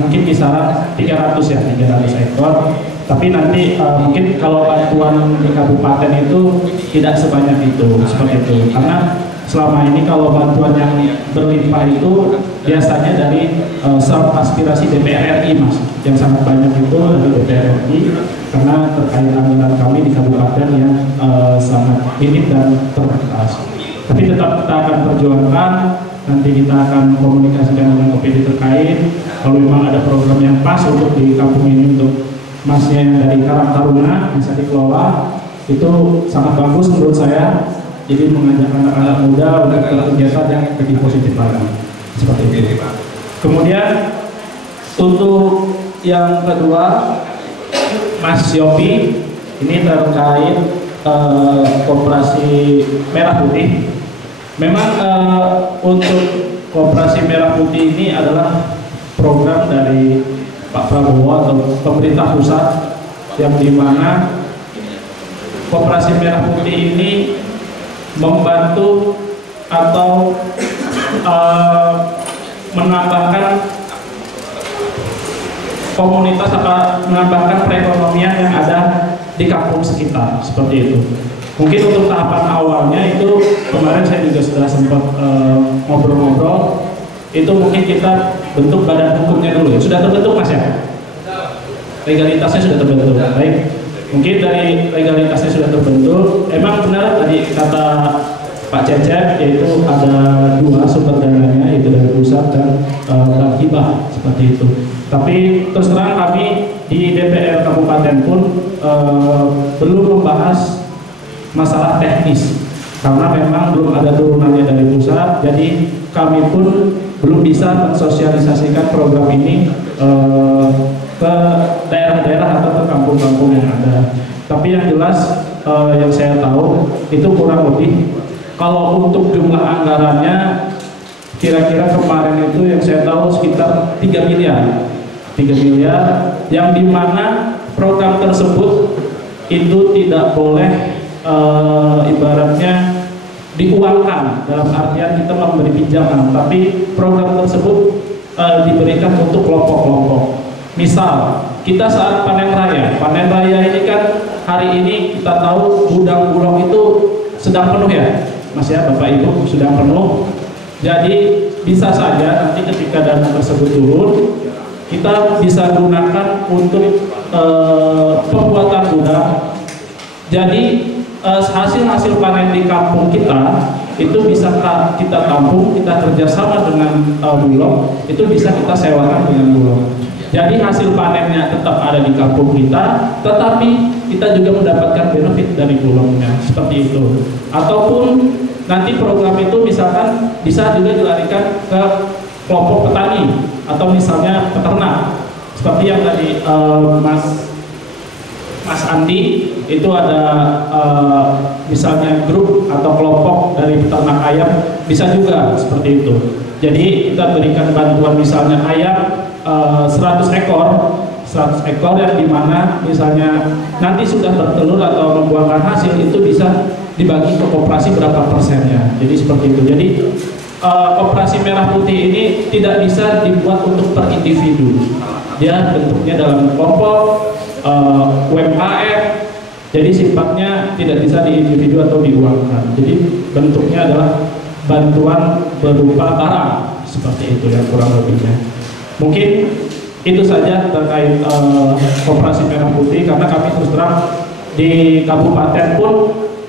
mungkin kisaran 300 ya, 300 ekor. Tapi nanti mungkin kalau bantuan di kabupaten itu tidak sebanyak itu, seperti itu. Karena selama ini kalau bantuan yang berlimpah itu biasanya dari aspirasi DPR RI Mas, yang sangat banyak itu dari DPR RI, karena terkait anggaran kami di kabupaten yang sangat minim dan terbatas. Tapi tetap kita akan perjuangkan, nanti kita akan komunikasikan dengan OPD terkait kalau memang ada program yang pas untuk di kampung ini untuk Masnya yang dari Karang Taruna bisa dikelola, itu sangat bagus menurut saya. Jadi mengajak anak-anak muda untuk berkegiatan yang lebih positif lagi, seperti itu. Kemudian untuk yang kedua, Mas Yopi ini terkait Koperasi Merah Putih. Memang untuk Koperasi Merah Putih ini adalah program dari Pak Prabowo atau pemerintah pusat, yang dimana Koperasi Merah Putih ini membantu atau menambahkan komunitas atau menambahkan perekonomian yang ada di kampung sekitar, seperti itu. Mungkin untuk tahapan awalnya itu kemarin saya juga sudah sempat ngobrol-ngobrol, itu mungkin kita bentuk badan hukumnya dulu ya. Sudah terbentuk Mas ya? Legalitasnya sudah terbentuk. Baik. Mungkin dari legalitasnya sudah terbentuk. Emang benar tadi kata Pak Cecep, yaitu ada 2 sumber dananya, yaitu dari pusat dan hibah, seperti itu. Tapi terus terang kami di DPR Kabupaten pun belum membahas masalah teknis, karena memang belum ada turunannya dari pusat. Jadi kami pun belum bisa mensosialisasikan program ini ke daerah-daerah atau ke kampung-kampung yang ada. Tapi yang jelas yang saya tahu itu kurang lebih, kalau untuk jumlah anggarannya kira-kira kemarin itu yang saya tahu sekitar 3 miliar, yang dimana program tersebut itu tidak boleh ibaratnya diuangkan, dalam artian kita memberi pinjaman, tapi program tersebut diberikan untuk kelompok-kelompok. Misal kita saat panen raya ini kan hari ini kita tahu gudang Bulog itu sedang penuh ya Mas ya, Bapak Ibu, sedang penuh. Jadi bisa saja nanti ketika dana tersebut turun, kita bisa gunakan untuk pembuatan gudang. Jadi hasil-hasil panen di kampung kita itu bisa kita tampung, kita kerjasama dengan Bulog, itu bisa kita sewakan dengan Bulog. Jadi hasil panennya tetap ada di kampung kita, tetapi kita juga mendapatkan benefit dari Bulognya, seperti itu. Ataupun nanti program itu misalkan bisa juga dilarikan ke kelompok petani atau misalnya peternak, seperti yang tadi Mas Andi itu ada misalnya grup atau kelompok dari peternak ayam, bisa juga seperti itu. Jadi kita berikan bantuan misalnya ayam 100 ekor yang dimana misalnya nanti sudah bertelur atau membuahkan hasil, itu bisa dibagi ke koperasi berapa persennya. Jadi seperti itu. Jadi Koperasi Merah Putih ini tidak bisa dibuat untuk per individu. Dia bentuknya dalam kelompok UMKM. Jadi sifatnya tidak bisa di individu atau diuangkan. Jadi bentuknya adalah bantuan berupa barang, seperti itu yang kurang lebihnya. Mungkin itu saja terkait Koperasi Merah Putih, karena kami terus terang di kabupaten pun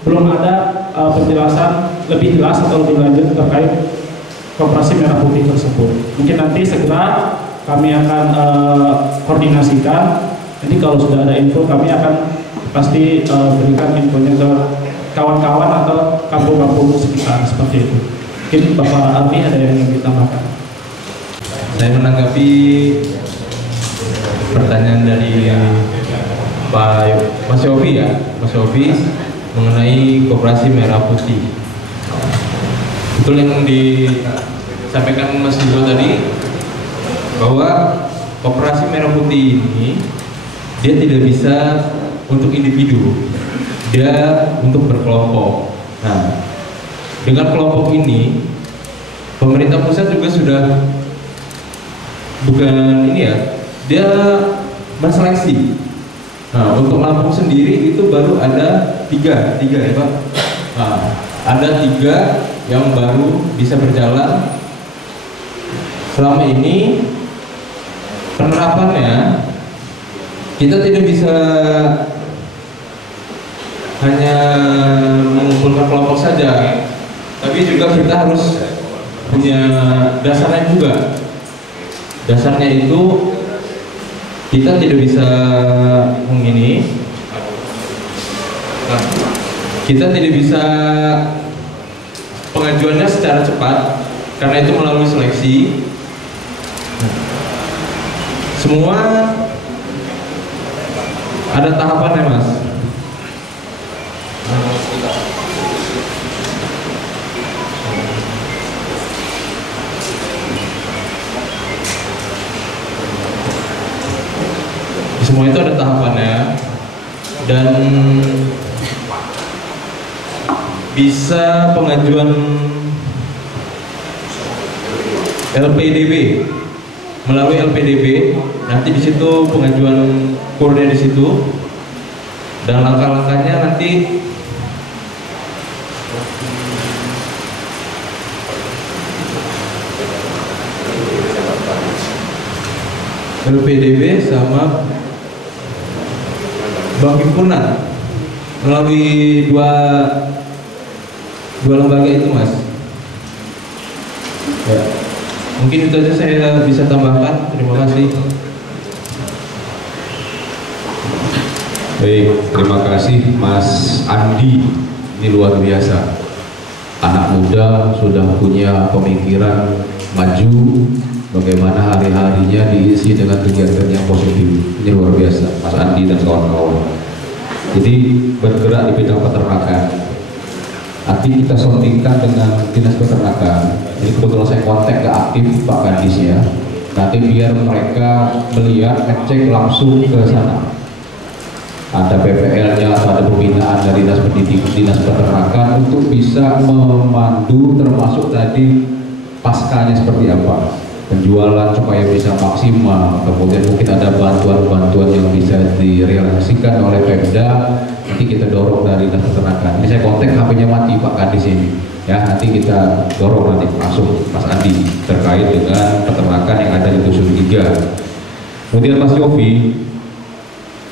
belum ada penjelasan lebih jelas atau lebih lanjut terkait Koperasi Merah Putih tersebut. Mungkin nanti segera kami akan koordinasikan. Jadi kalau sudah ada info, kami akan pasti berikan infonya ke kawan-kawan atau kampung-kampung sekitar, seperti itu. Mungkin Bapak Armi ada yang ingin ditambahkan? Saya menanggapi pertanyaan dari Mas Yofi ya, Mas Yofi mengenai Koperasi Merah Putih. Betul yang disampaikan Mas Yudo tadi, bahwa Koperasi Merah Putih ini dia tidak bisa untuk individu, dia untuk berkelompok. Nah, dengan kelompok ini pemerintah pusat juga sudah bukan ini ya, dia menseleksi. Nah, untuk Lampung sendiri itu baru ada tiga ya Pak. Nah, ada 3 yang baru bisa berjalan. Selama ini penerapannya kita tidak bisa hanya mengumpulkan kelompok saja, tapi juga kita harus punya dasarnya juga. Dasarnya itu kita tidak bisa mengini, kita tidak bisa pengajuannya secara cepat karena itu melalui seleksi. Semua Ada tahapannya Mas. Semua itu ada tahapannya dan bisa pengajuan LPDB melalui LPDB, nanti di situ pengajuan kurnya di situ dan langkah-langkahnya nanti LPDB sama Bank Himpunan melalui dua lembaga itu Mas. Ya. Mungkin itu aja saya bisa tambahkan. Terima kasih. Baik, terima kasih Mas Andi. Ini luar biasa. Anak muda sudah punya pemikiran maju, bagaimana hari-harinya diisi dengan kegiatan yang positif. Ini luar biasa Mas Andi dan kawan-kawan. Jadi bergerak di bidang peternakan. Nanti kita sondingkan dengan Dinas Peternakan. Ini kebetulan saya kontak ke aktif Pak Kadis ya. Nanti biar mereka melihat, ngecek langsung ke sana. Ada PPL-nya atau ada pembinaan dari Dinas Pendidikan, Dinas Peternakan untuk bisa memandu termasuk tadi paskanya seperti apa, penjualan supaya bisa maksimal, kemudian mungkin ada bantuan-bantuan yang bisa direalisasikan oleh Pemda, nanti kita dorong dari Dinas Peternakan. Ini saya kontak HP-nya mati Pak Kadis ini ya, nanti kita dorong nanti langsung Mas Andi terkait dengan peternakan yang ada di Dusun 3. Kemudian Mas Yofi,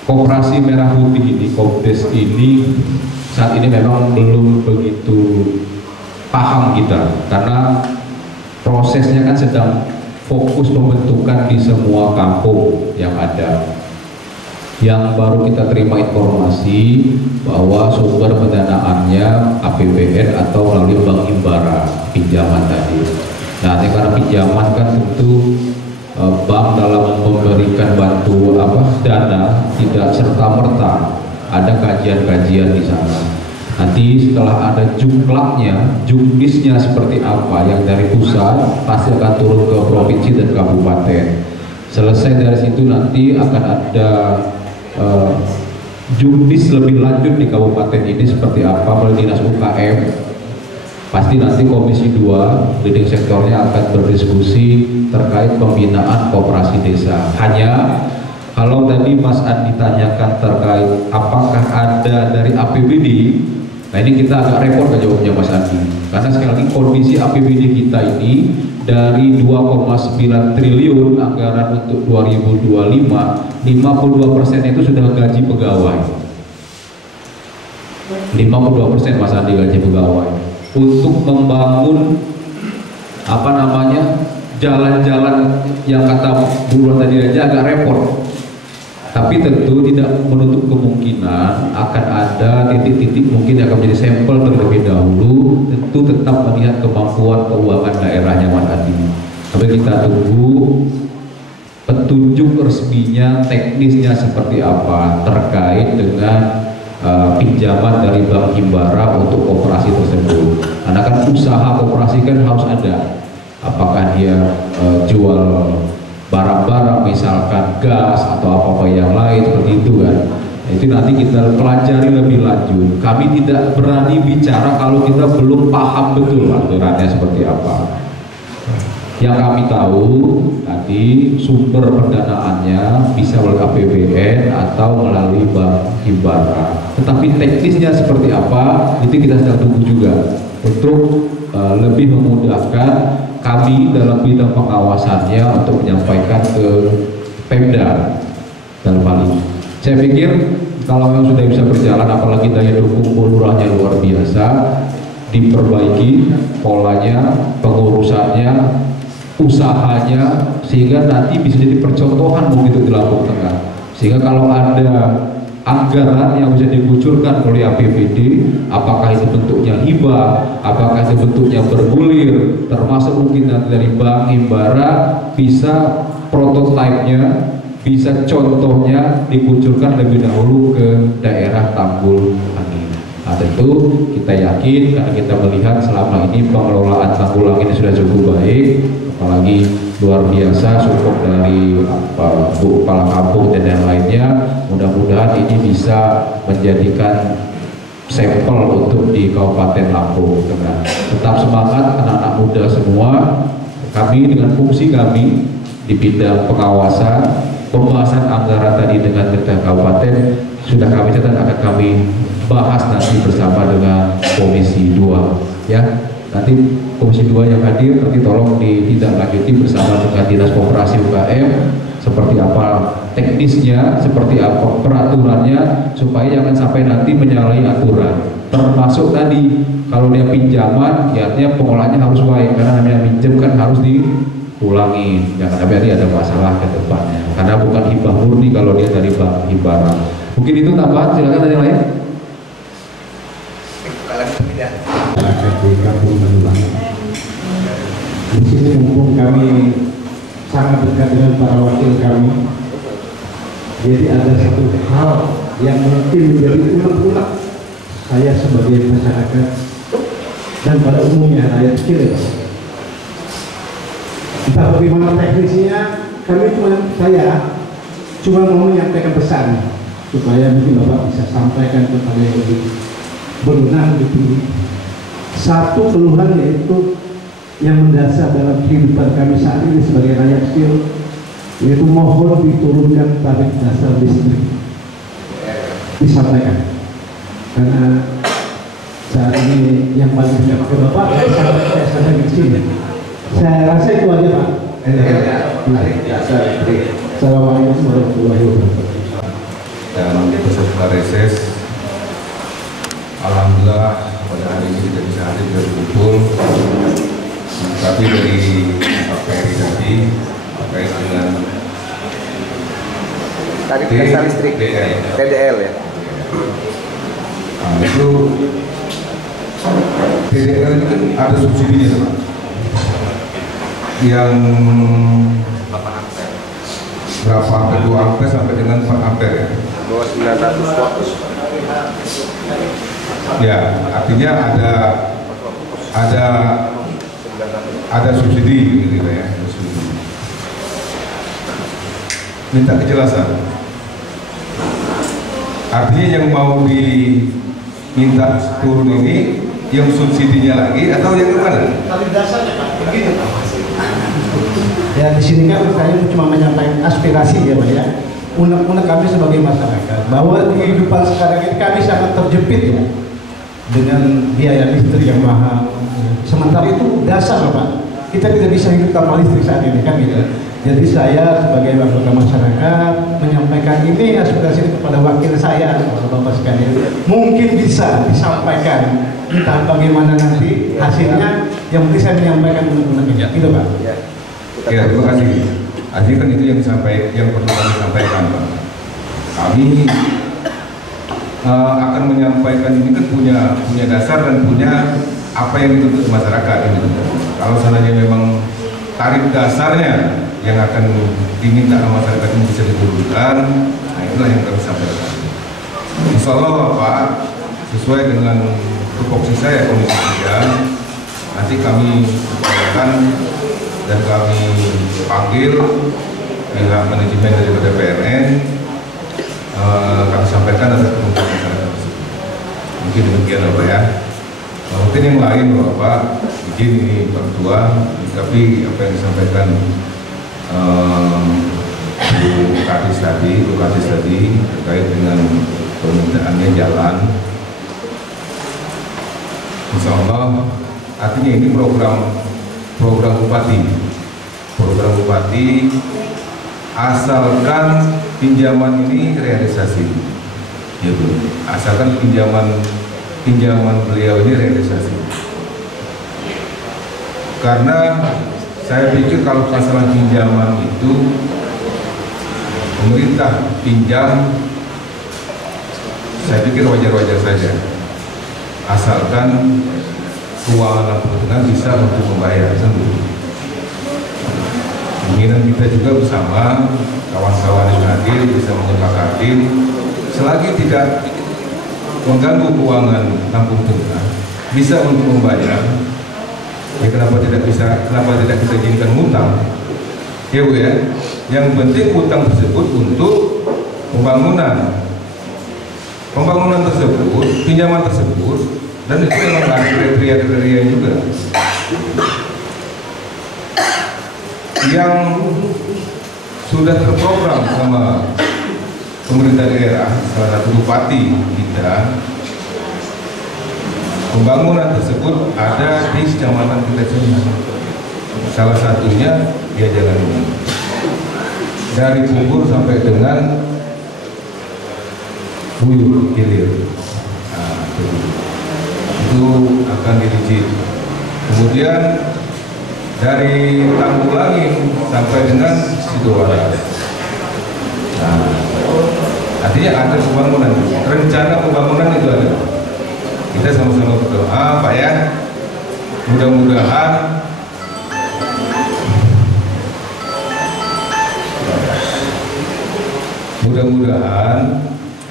Koperasi Merah Putih ini, Kopdes ini saat ini memang belum begitu paham kita, karena prosesnya kan sedang fokus pembentukan di semua kampung yang ada. Yang baru kita terima informasi bahwa sumber pendanaannya APBN atau melalui Bank Himbara, pinjaman tadi. Nah, karena pinjaman kan tentu bank dalam memberikan dana tidak serta-merta, ada kajian-kajian di sana. Nanti setelah ada juklaknya, juknisnya seperti apa yang dari pusat pasti akan turun ke provinsi dan kabupaten. Selesai dari situ nanti akan ada juknis lebih lanjut di kabupaten ini seperti apa melalui Dinas UKM. Pasti nanti Komisi 2 leading sektornya akan berdiskusi terkait pembinaan koperasi desa. Hanya kalau tadi Mas Andi tanyakan terkait apakah ada dari APBD, nah ini kita agak repot jawabnya Mas Andi, karena sekali lagi kondisi APBD kita ini dari 2,9 triliun anggaran untuk 2025, 52% itu sudah gaji pegawai. 52% Mas Andi gaji pegawai. Untuk membangun jalan-jalan yang kata Bu tadi aja agak repot. Tapi tentu tidak menutup kemungkinan akan ada titik-titik mungkin yang akan menjadi sampel terlebih dahulu. Tentu tetap melihat kemampuan keuangan daerahnya Mas Adi. Tapi kita tunggu petunjuk resminya, teknisnya seperti apa terkait dengan pinjaman dari Bank Himbara untuk koperasi tersebut. Karena kan usaha koperasi kan harus ada. Apakah dia jual barang-barang, misalkan gas atau apa-apa yang lain seperti itu kan. Itu nanti kita pelajari lebih lanjut. Kami tidak berani bicara kalau kita belum paham betul aturannya seperti apa. Yang kami tahu tadi sumber pendanaannya bisa melalui APBN atau melalui Bank Himbara. Tetapi teknisnya seperti apa itu kita sedang tunggu juga untuk lebih memudahkan kami dalam bidang pengawasannya untuk menyampaikan ke Pemda dalam hal ini. Saya pikir kalau yang sudah bisa berjalan, apalagi daya dukung lurahnya luar biasa, diperbaiki polanya, pengurusannya, usahanya, sehingga nanti bisa jadi percontohan begitu di Lampung Tengah. Sehingga kalau ada anggaran yang bisa dikucurkan oleh APBD, apakah itu bentuknya hibah, apakah itu bentuknya bergulir, termasuk mungkin dari Bank Himbara, bisa prototipenya bisa contohnya dikucurkan lebih dahulu ke daerah Tanggul Angin. Nah, tentu kita yakin karena kita melihat selama ini pengelolaan Tanggul Angin sudah cukup baik, apalagi luar biasa support dari kepala kampung dan yang lainnya. Mudah-mudahan ini bisa menjadikan sampel untuk di Kabupaten Lampung Tengah. Tetap semangat anak-anak muda semua. Kami dengan fungsi kami di bidang pengawasan, pembahasan anggaran tadi dengan Ketua Kabupaten sudah kami catat, akan kami bahas nanti bersama dengan Komisi 2 ya. Nanti Komisi 2 yang hadir nanti tolong ditindaklanjuti bersama dengan Dinas Koperasi UKM seperti apa teknisnya, seperti apa peraturannya, supaya jangan sampai nanti menyalahi aturan. Termasuk tadi kalau dia pinjaman, ya artinya pengolahannya harus baik, karena namanya pinjam kan harus diulangi, jangan sampai nanti ada masalah ke depannya. Karena bukan hibah murni kalau dia dari bank hibaran. Mungkin itu tambahan, silakan ada yang lain. Di Kampung Tandulang. Di sini mumpung kami sangat dekat dengan para wakil kami, jadi ada satu hal yang mungkin menjadi unek-unek saya sebagai masyarakat dan pada umumnya rakyat kecil. Entah bagaimana teknisnya, saya cuma mau menyampaikan pesan supaya mungkin Bapak bisa sampaikan kepada yang lebih berwenang di sini. Satu keluhan yaitu yang mendasar dalam kehidupan kami saat ini sebagai rakyat kecil, yaitu mohon diturunkan tarif dasar listrik, disampaikan, karena saat ini yang paling tidak pakai Bapak saya sampai di sini. Saya rasa itu aja Pak. Assalamualaikum warahmatullahi wabarakatuh. Dan peserta reses, alhamdulillah pada hari ini tidak bisa hadir dan berkumpul. Tapi dari KPRI tadi terkait dengan tarif dasar listrik TDL ya. Nah, itu TDL ini kan ada subsidinya Pak, yang berapa ampere, 2 ampere sampai dengan 4 ampere ya. 900 watt. Ya, artinya ada subsidi gitu ya. Minta kejelasan. Artinya yang mau diminta turun ini yang subsidinya lagi atau yang kemana? Tarif dasarnya Pak, begitu Pak. Ya di sini kan saya cuma menyampaikan aspirasi ya Pak ya. Unek-unek kami sebagai masyarakat bahwa kehidupan sekarang ini kami sangat terjepit ya dengan biaya listrik yang mahal. Sementara itu dasar Pak. Kita tidak bisa hidup tanpa listrik saat ini kan gitu. Jadi saya sebagai anggota masyarakat menyampaikan ini aspirasi kepada wakil saya, Bapak sekalian. Mungkin bisa disampaikan, entah bagaimana nanti hasilnya. Yang penting saya menyampaikan unek-uneknya, gitu Pak. Ya, terima kasih. Artinya kan itu yang perlu kami sampaikan, Pak. Kami akan menyampaikan ini kan punya dasar dan punya apa yang dituntut masyarakat. Gitu. Kalau seandainya memang tarif dasarnya yang akan diminta oleh masyarakat ini bisa diturunkan, nah itulah yang kami sampaikan. Insya Allah Bapak, sesuai dengan tupoksi saya Komisi 3, nanti kami upayakan dan kami panggil pihak manajemen daripada PLN, kami sampaikan atas kebutuhan masyarakat tersebut. Mungkin demikian Bapak ya. Mungkin yang lain Bapak, izin ini Pak Ketua, tapi apa yang disampaikan Bu Kadis tadi terkait dengan permintaannya jalan, insya Allah artinya ini program bupati asalkan pinjaman ini realisasi, gitu. Asalkan pinjaman beliau ini realisasi, karena saya pikir kalau masalah pinjaman itu pemerintah pinjam, saya pikir wajar-wajar saja, asalkan keuangan Lampung Tengah bisa untuk membayar sendiri. Keinginan kita juga bersama kawan-kawan yang hadir bisa menyepakati selagi tidak mengganggu keuangan Lampung Tengah, bisa untuk membayar. Ya, kenapa tidak kita izinkan hutang? Ya Bu ya. Yang penting hutang tersebut untuk pembangunan tersebut, pinjaman tersebut, dan itu memang ada kriteria juga yang sudah terprogram sama pemerintah daerah, salah satu bupati kita. Pembangunan tersebut ada di kecamatan kita sendiri. Salah satunya dia jalan ini dari Bubur sampai dengan Buyur Hilir. Nah, itu akan dirizin. Kemudian dari Tanggulangin sampai dengan Sidoarjo. Nah, artinya ada pembangunan, rencana pembangunan itu ada. Kita sama-sama berdoa Pak ya, mudah-mudahan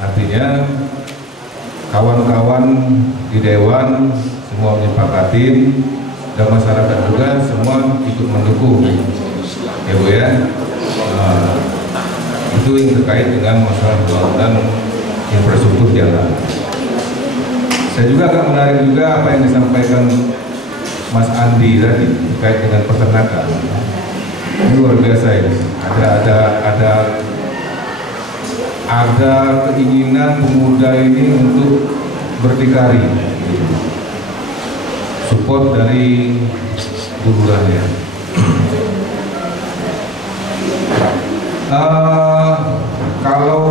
artinya kawan-kawan di Dewan semua menyepakatin dan masyarakat juga semua ikut mendukung ya Bu ya. Itu yang terkait dengan masalah pembangunan infrastruktur jalan. Saya juga agak menarik juga apa yang disampaikan Mas Andi tadi terkait dengan peternakan. Ini luar biasa ini. Ada keinginan pemuda ini untuk berdikari. Support dari duluannya. Kalau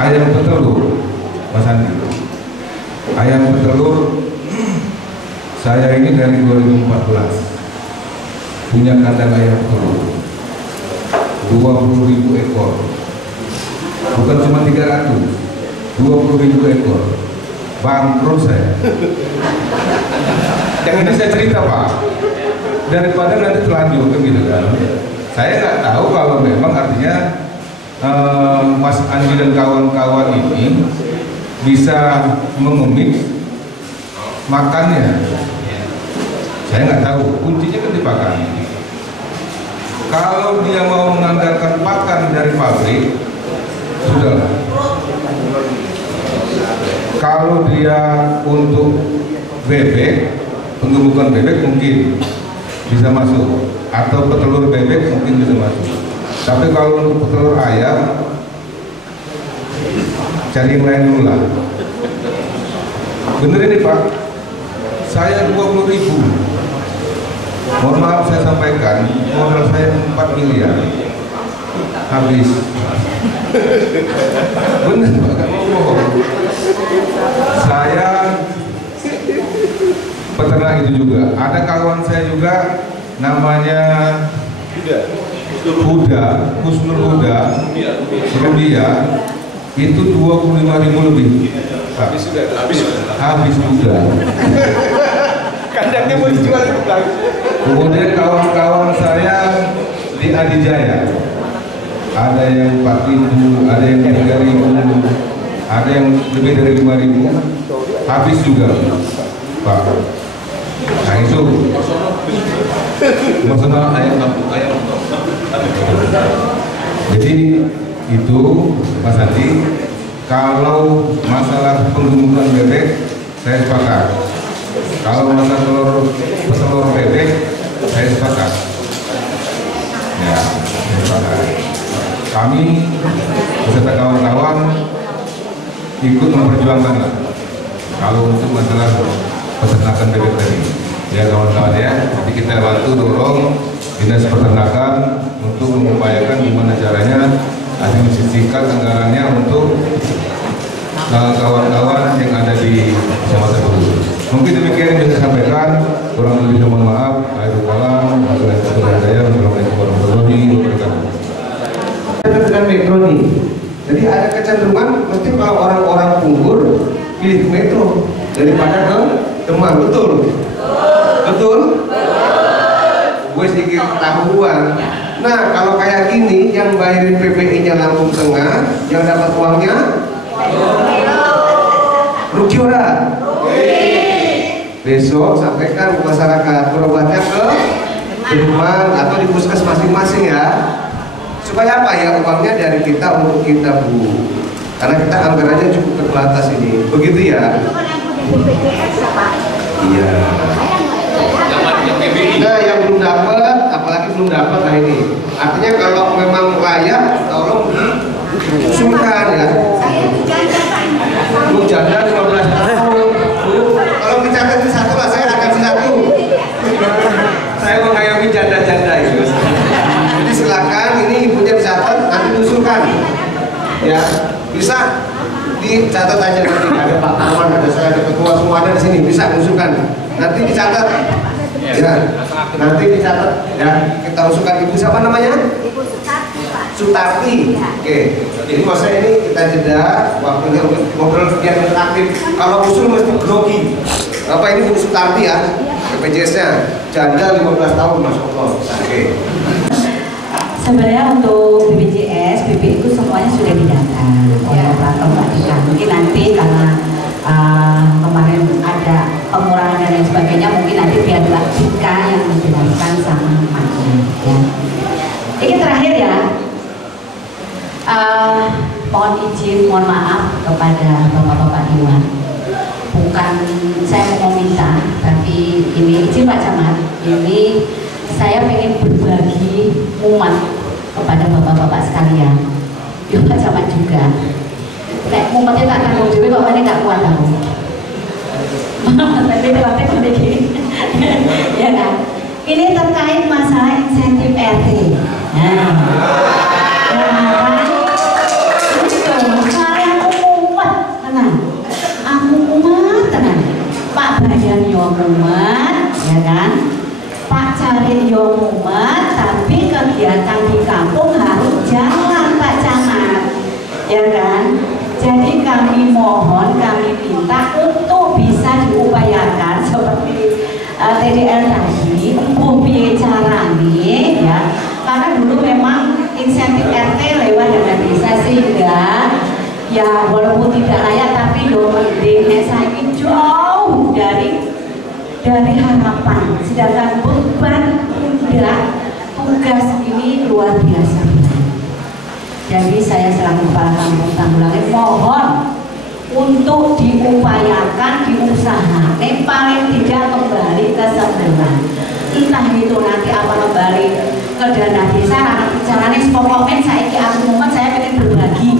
ayam petelur, Mas Andi. Ayam petelur saya ini dari 2014 punya kandang ayam petelur 20.000 ekor, bukan cuma 300, 20.000 ekor. Bangkrut saya. Yang ini saya cerita Pak, daripada nanti telanjur gitu kan. Saya nggak tahu kalau memang artinya Mas Andi dan kawan-kawan ini bisa mengemik makannya. Saya nggak tahu, kuncinya kan di pakan. Kalau dia mau mengandalkan pakan dari pabrik, sudahlah. Kalau dia untuk bebek, penggemukan bebek mungkin bisa masuk, atau petelur bebek mungkin bisa masuk. Tapi kalau untuk petelur ayam, cari yang lain dulu lah. Bener ini Pak, saya 20.000. Mohon maaf saya sampaikan, modal saya 4 miliar habis. Bener Pak, gak mau bohong. Saya peternak itu juga. Ada kawan saya juga namanya Husnul Huda, Rudia, itu 25.000 lebih. Habis sudah. Kandangnya mau dijual itu Bang. Kemudian kawan-kawan saya di Adijaya, ada yang 4.000, ada yang 3.000, ada yang lebih dari 5.000, habis juga Pak. Nah itu masalah ayam. Jadi itu Mas Andi, kalau masalah penggemukan bebek saya sepakat. Kalau masalah telur bebek saya sepakat. Ya, saya sepakat. Kami beserta kawan-kawan ikut memperjuangkan lah. Kalau untuk masalah peternakan bebek tadi, ya kawan-kawan ya. Jadi kita bantu dorong dinas peternakan untuk mengupayakan gimana caranya ada disisihkan anggarannya untuk kawan-kawan yang ada di kecamatan Bubur. Mungkin demikian yang bisa sampaikan. Kurang lebih mohon maaf. Assalamualaikum warahmatullahi wabarakatuh. Dengan metro nih. Jadi ada kecenderungan mesti kalau orang-orang Bubur pilih ke metro daripada ke Demak, betul? Betul? gue sedikit pengetahuan. Nah kalau kayak gini, yang bayarin PPI-nya Lampung Tengah, yang dapat uangnya rugi ora? Besok sampaikan ke masyarakat, berobatnya ke rumah atau di puskes masing-masing ya. Supaya apa ya, uangnya dari kita untuk kita Bu, karena kita anggarannya cukup terbatas ini, begitu ya? Iya. Nah yang belum dapat, apalagi belum dapat, nah ini artinya kalau memang layak tolong diusulkan ya. Bu janda 15 tahun, kalau dicatat di satu lah, saya akan satu. Saya mengayomi janda-janda itu. Jadi silakan, ini ibunya dicatat, nanti diusulkan ya, bisa dicatat aja nanti, ada Pak Arman, ada saya, ada ketua, semua ada di sini, bisa mengusulkan, nanti dicatat ya, nanti dicatat ya, kita usulkan. Ibu siapa namanya? Ibu Sutarti Pak. Sutarti, oke. Jadi maksudnya ini kita jeda waktunya untuk ngobrol biar interaktif. Kalau usul mesti grogi. Bapak ini Bu Sutarti ya, BPJS-nya, janda 15 tahun, Masya Allah. Oke. Sebenarnya untuk BPJS, BP itu semuanya sudah didata oleh operator Mbak Tika. Mungkin nanti karena kemarin ada pengurangan dan lain sebagainya, mungkin nanti biar Mbak Tika yang menjelaskan sama Maknya ya. Ini terakhir ya, mohon izin, mohon maaf kepada Bapak-Bapak Iwan. Bukan saya mau minta, tapi ini izin Pak Camat, ini saya pengen berbagi mumat kepada bapak-bapak sekalian. Ya Pak Camat juga. Kayak mumatnya tak tanggung juga, kok ini nggak kuat aku. Tapi kalau begini, ya kan? Ini terkait masalah insentif RT. Nah, saya mumat tenang. Aku mumat tenang. Pak Badan yo mumat, ya kan? Pak Cari yo mumat, tapi kegiatan di kampung harus jalan Pak Camat, ya kan? Jadi kami mohon, kami minta untuk bisa diupayakan seperti TDL tadi, piye carane ya, karena dulu memang insentif RT lewat dana desa sehingga ya walaupun tidak layak tapi do mending saya ini jauh dari harapan, sedangkan beban tidak tugas ini luar biasa. Jadi saya selaku Kepala Kampung Tanggulangi mohon untuk diupayakan, diusahakan paling tidak kembali ke semula. Entah itu nanti apa kembali ke dana desa, caranya pokoknya saya aku mohon, saya ingin berbagi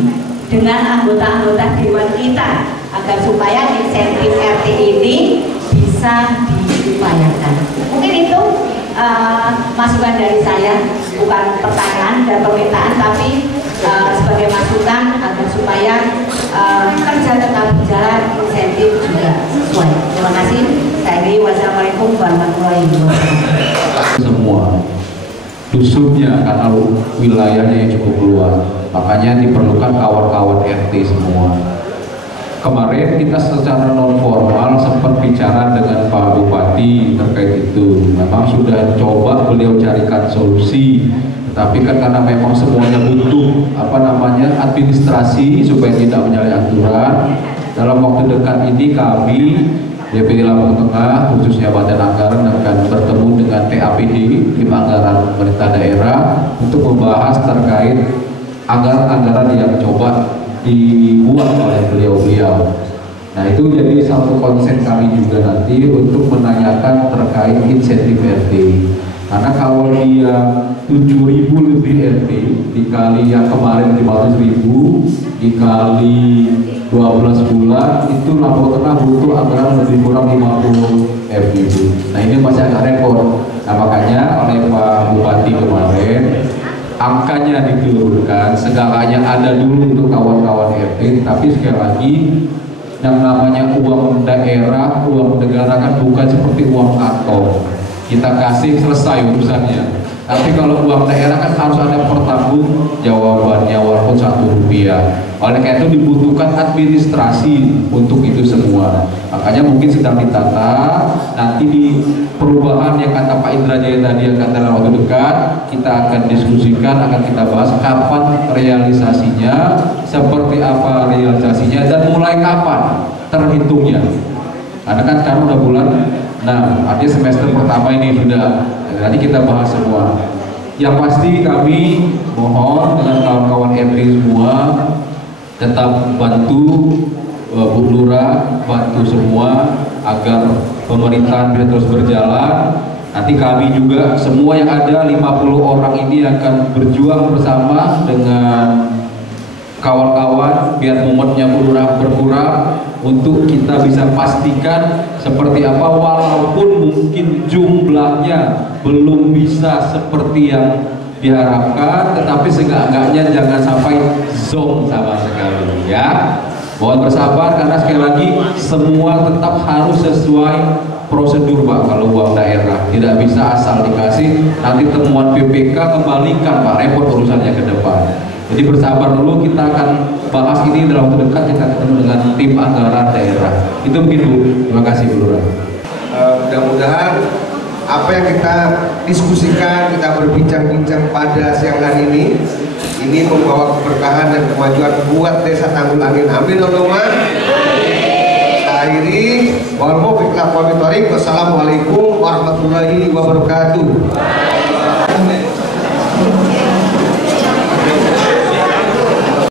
dengan anggota-anggota dewan kita agar supaya insentif RT ini bisa diupayakan. Mungkin itu masukan dari saya, bukan pertanyaan dan permintaan, tapi sebagai masukan agar supaya kerja tetap berjalan, insentif juga sesuai. Terima kasih. Saya Dewi. Wassalamualaikum warahmatullahi wabarakatuh. Semua dusunnya karena wilayahnya yang cukup luas, makanya diperlukan kawan-kawan RT semua. Kemarin kita secara non formal sempat bicara dengan Pak Bupati terkait itu. Memang sudah coba beliau carikan solusi, tetapi kan karena memang semuanya butuh administrasi supaya tidak menyalahi aturan. Dalam waktu dekat ini kami DPD Lampung Tengah khususnya Badan Anggaran akan bertemu dengan TAPD, tim anggaran pemerintah daerah, untuk membahas terkait anggaran-anggaran yang coba dibuat oleh beliau-beliau. Nah itu jadi satu konsen kami juga nanti untuk menanyakan terkait insentif RT. Karena kalau dia 7.000 lebih RT dikali yang kemarin 500.000 dikali 12 bulan, itu Lampung Tengah butuh anggaran lebih kurang 50 RT. Nah ini masih agak rekor. Nah makanya oleh Pak Bupati kemarin angkanya diturunkan, segalanya ada dulu untuk kawan-kawan RT, tapi sekali lagi yang namanya uang daerah, uang negara kan bukan seperti uang kantong. Kita kasih selesai urusannya. Tapi kalau uang daerah kan harus ada pertanggung jawabannya walaupun 1 rupiah. Oleh karena itu dibutuhkan administrasi untuk itu semua. Makanya mungkin sedang ditata, nanti di perubahan yang kata Pak Indra Jaya tadi akan dalam waktu dekat, kita akan diskusikan, akan kita bahas kapan realisasinya, seperti apa realisasinya, dan mulai kapan terhitungnya. Karena kan sekarang udah bulan 6, artinya semester pertama ini sudah, nanti kita bahas semua. Yang pasti kami mohon dengan kawan-kawan MD semua tetap bantu Bu Lurah, bantu semua agar pemerintahan bisa terus berjalan. Nanti kami juga semua yang ada 50 orang ini akan berjuang bersama dengan kawan-kawan biar momennya Bu Lurah berkurang, untuk kita bisa pastikan seperti apa, walaupun mungkin jumlahnya belum bisa seperti yang diharapkan, tetapi seenggak-enggaknya jangan sampai zonk sama sekali ya. Mohon bersabar karena sekali lagi semua tetap harus sesuai prosedur Pak. Kalau uang daerah tidak bisa asal dikasih, nanti temuan BPK kembalikan Pak, repot urusannya ke depan. Jadi bersabar dulu, kita akan bahas ini dalam waktu dekat, kita ketemu dengan tim anggaran daerah. Itu mungkin Bu. Terima kasih Bu Lurah. Mudah-mudahan apa yang kita diskusikan, kita berbincang-bincang pada siang hari ini membawa keberkahan dan kemajuan buat Desa Tanggul Angin. Amin Allahumma. Akhiri, wassalamualaikum warahmatullahi wabarakatuh.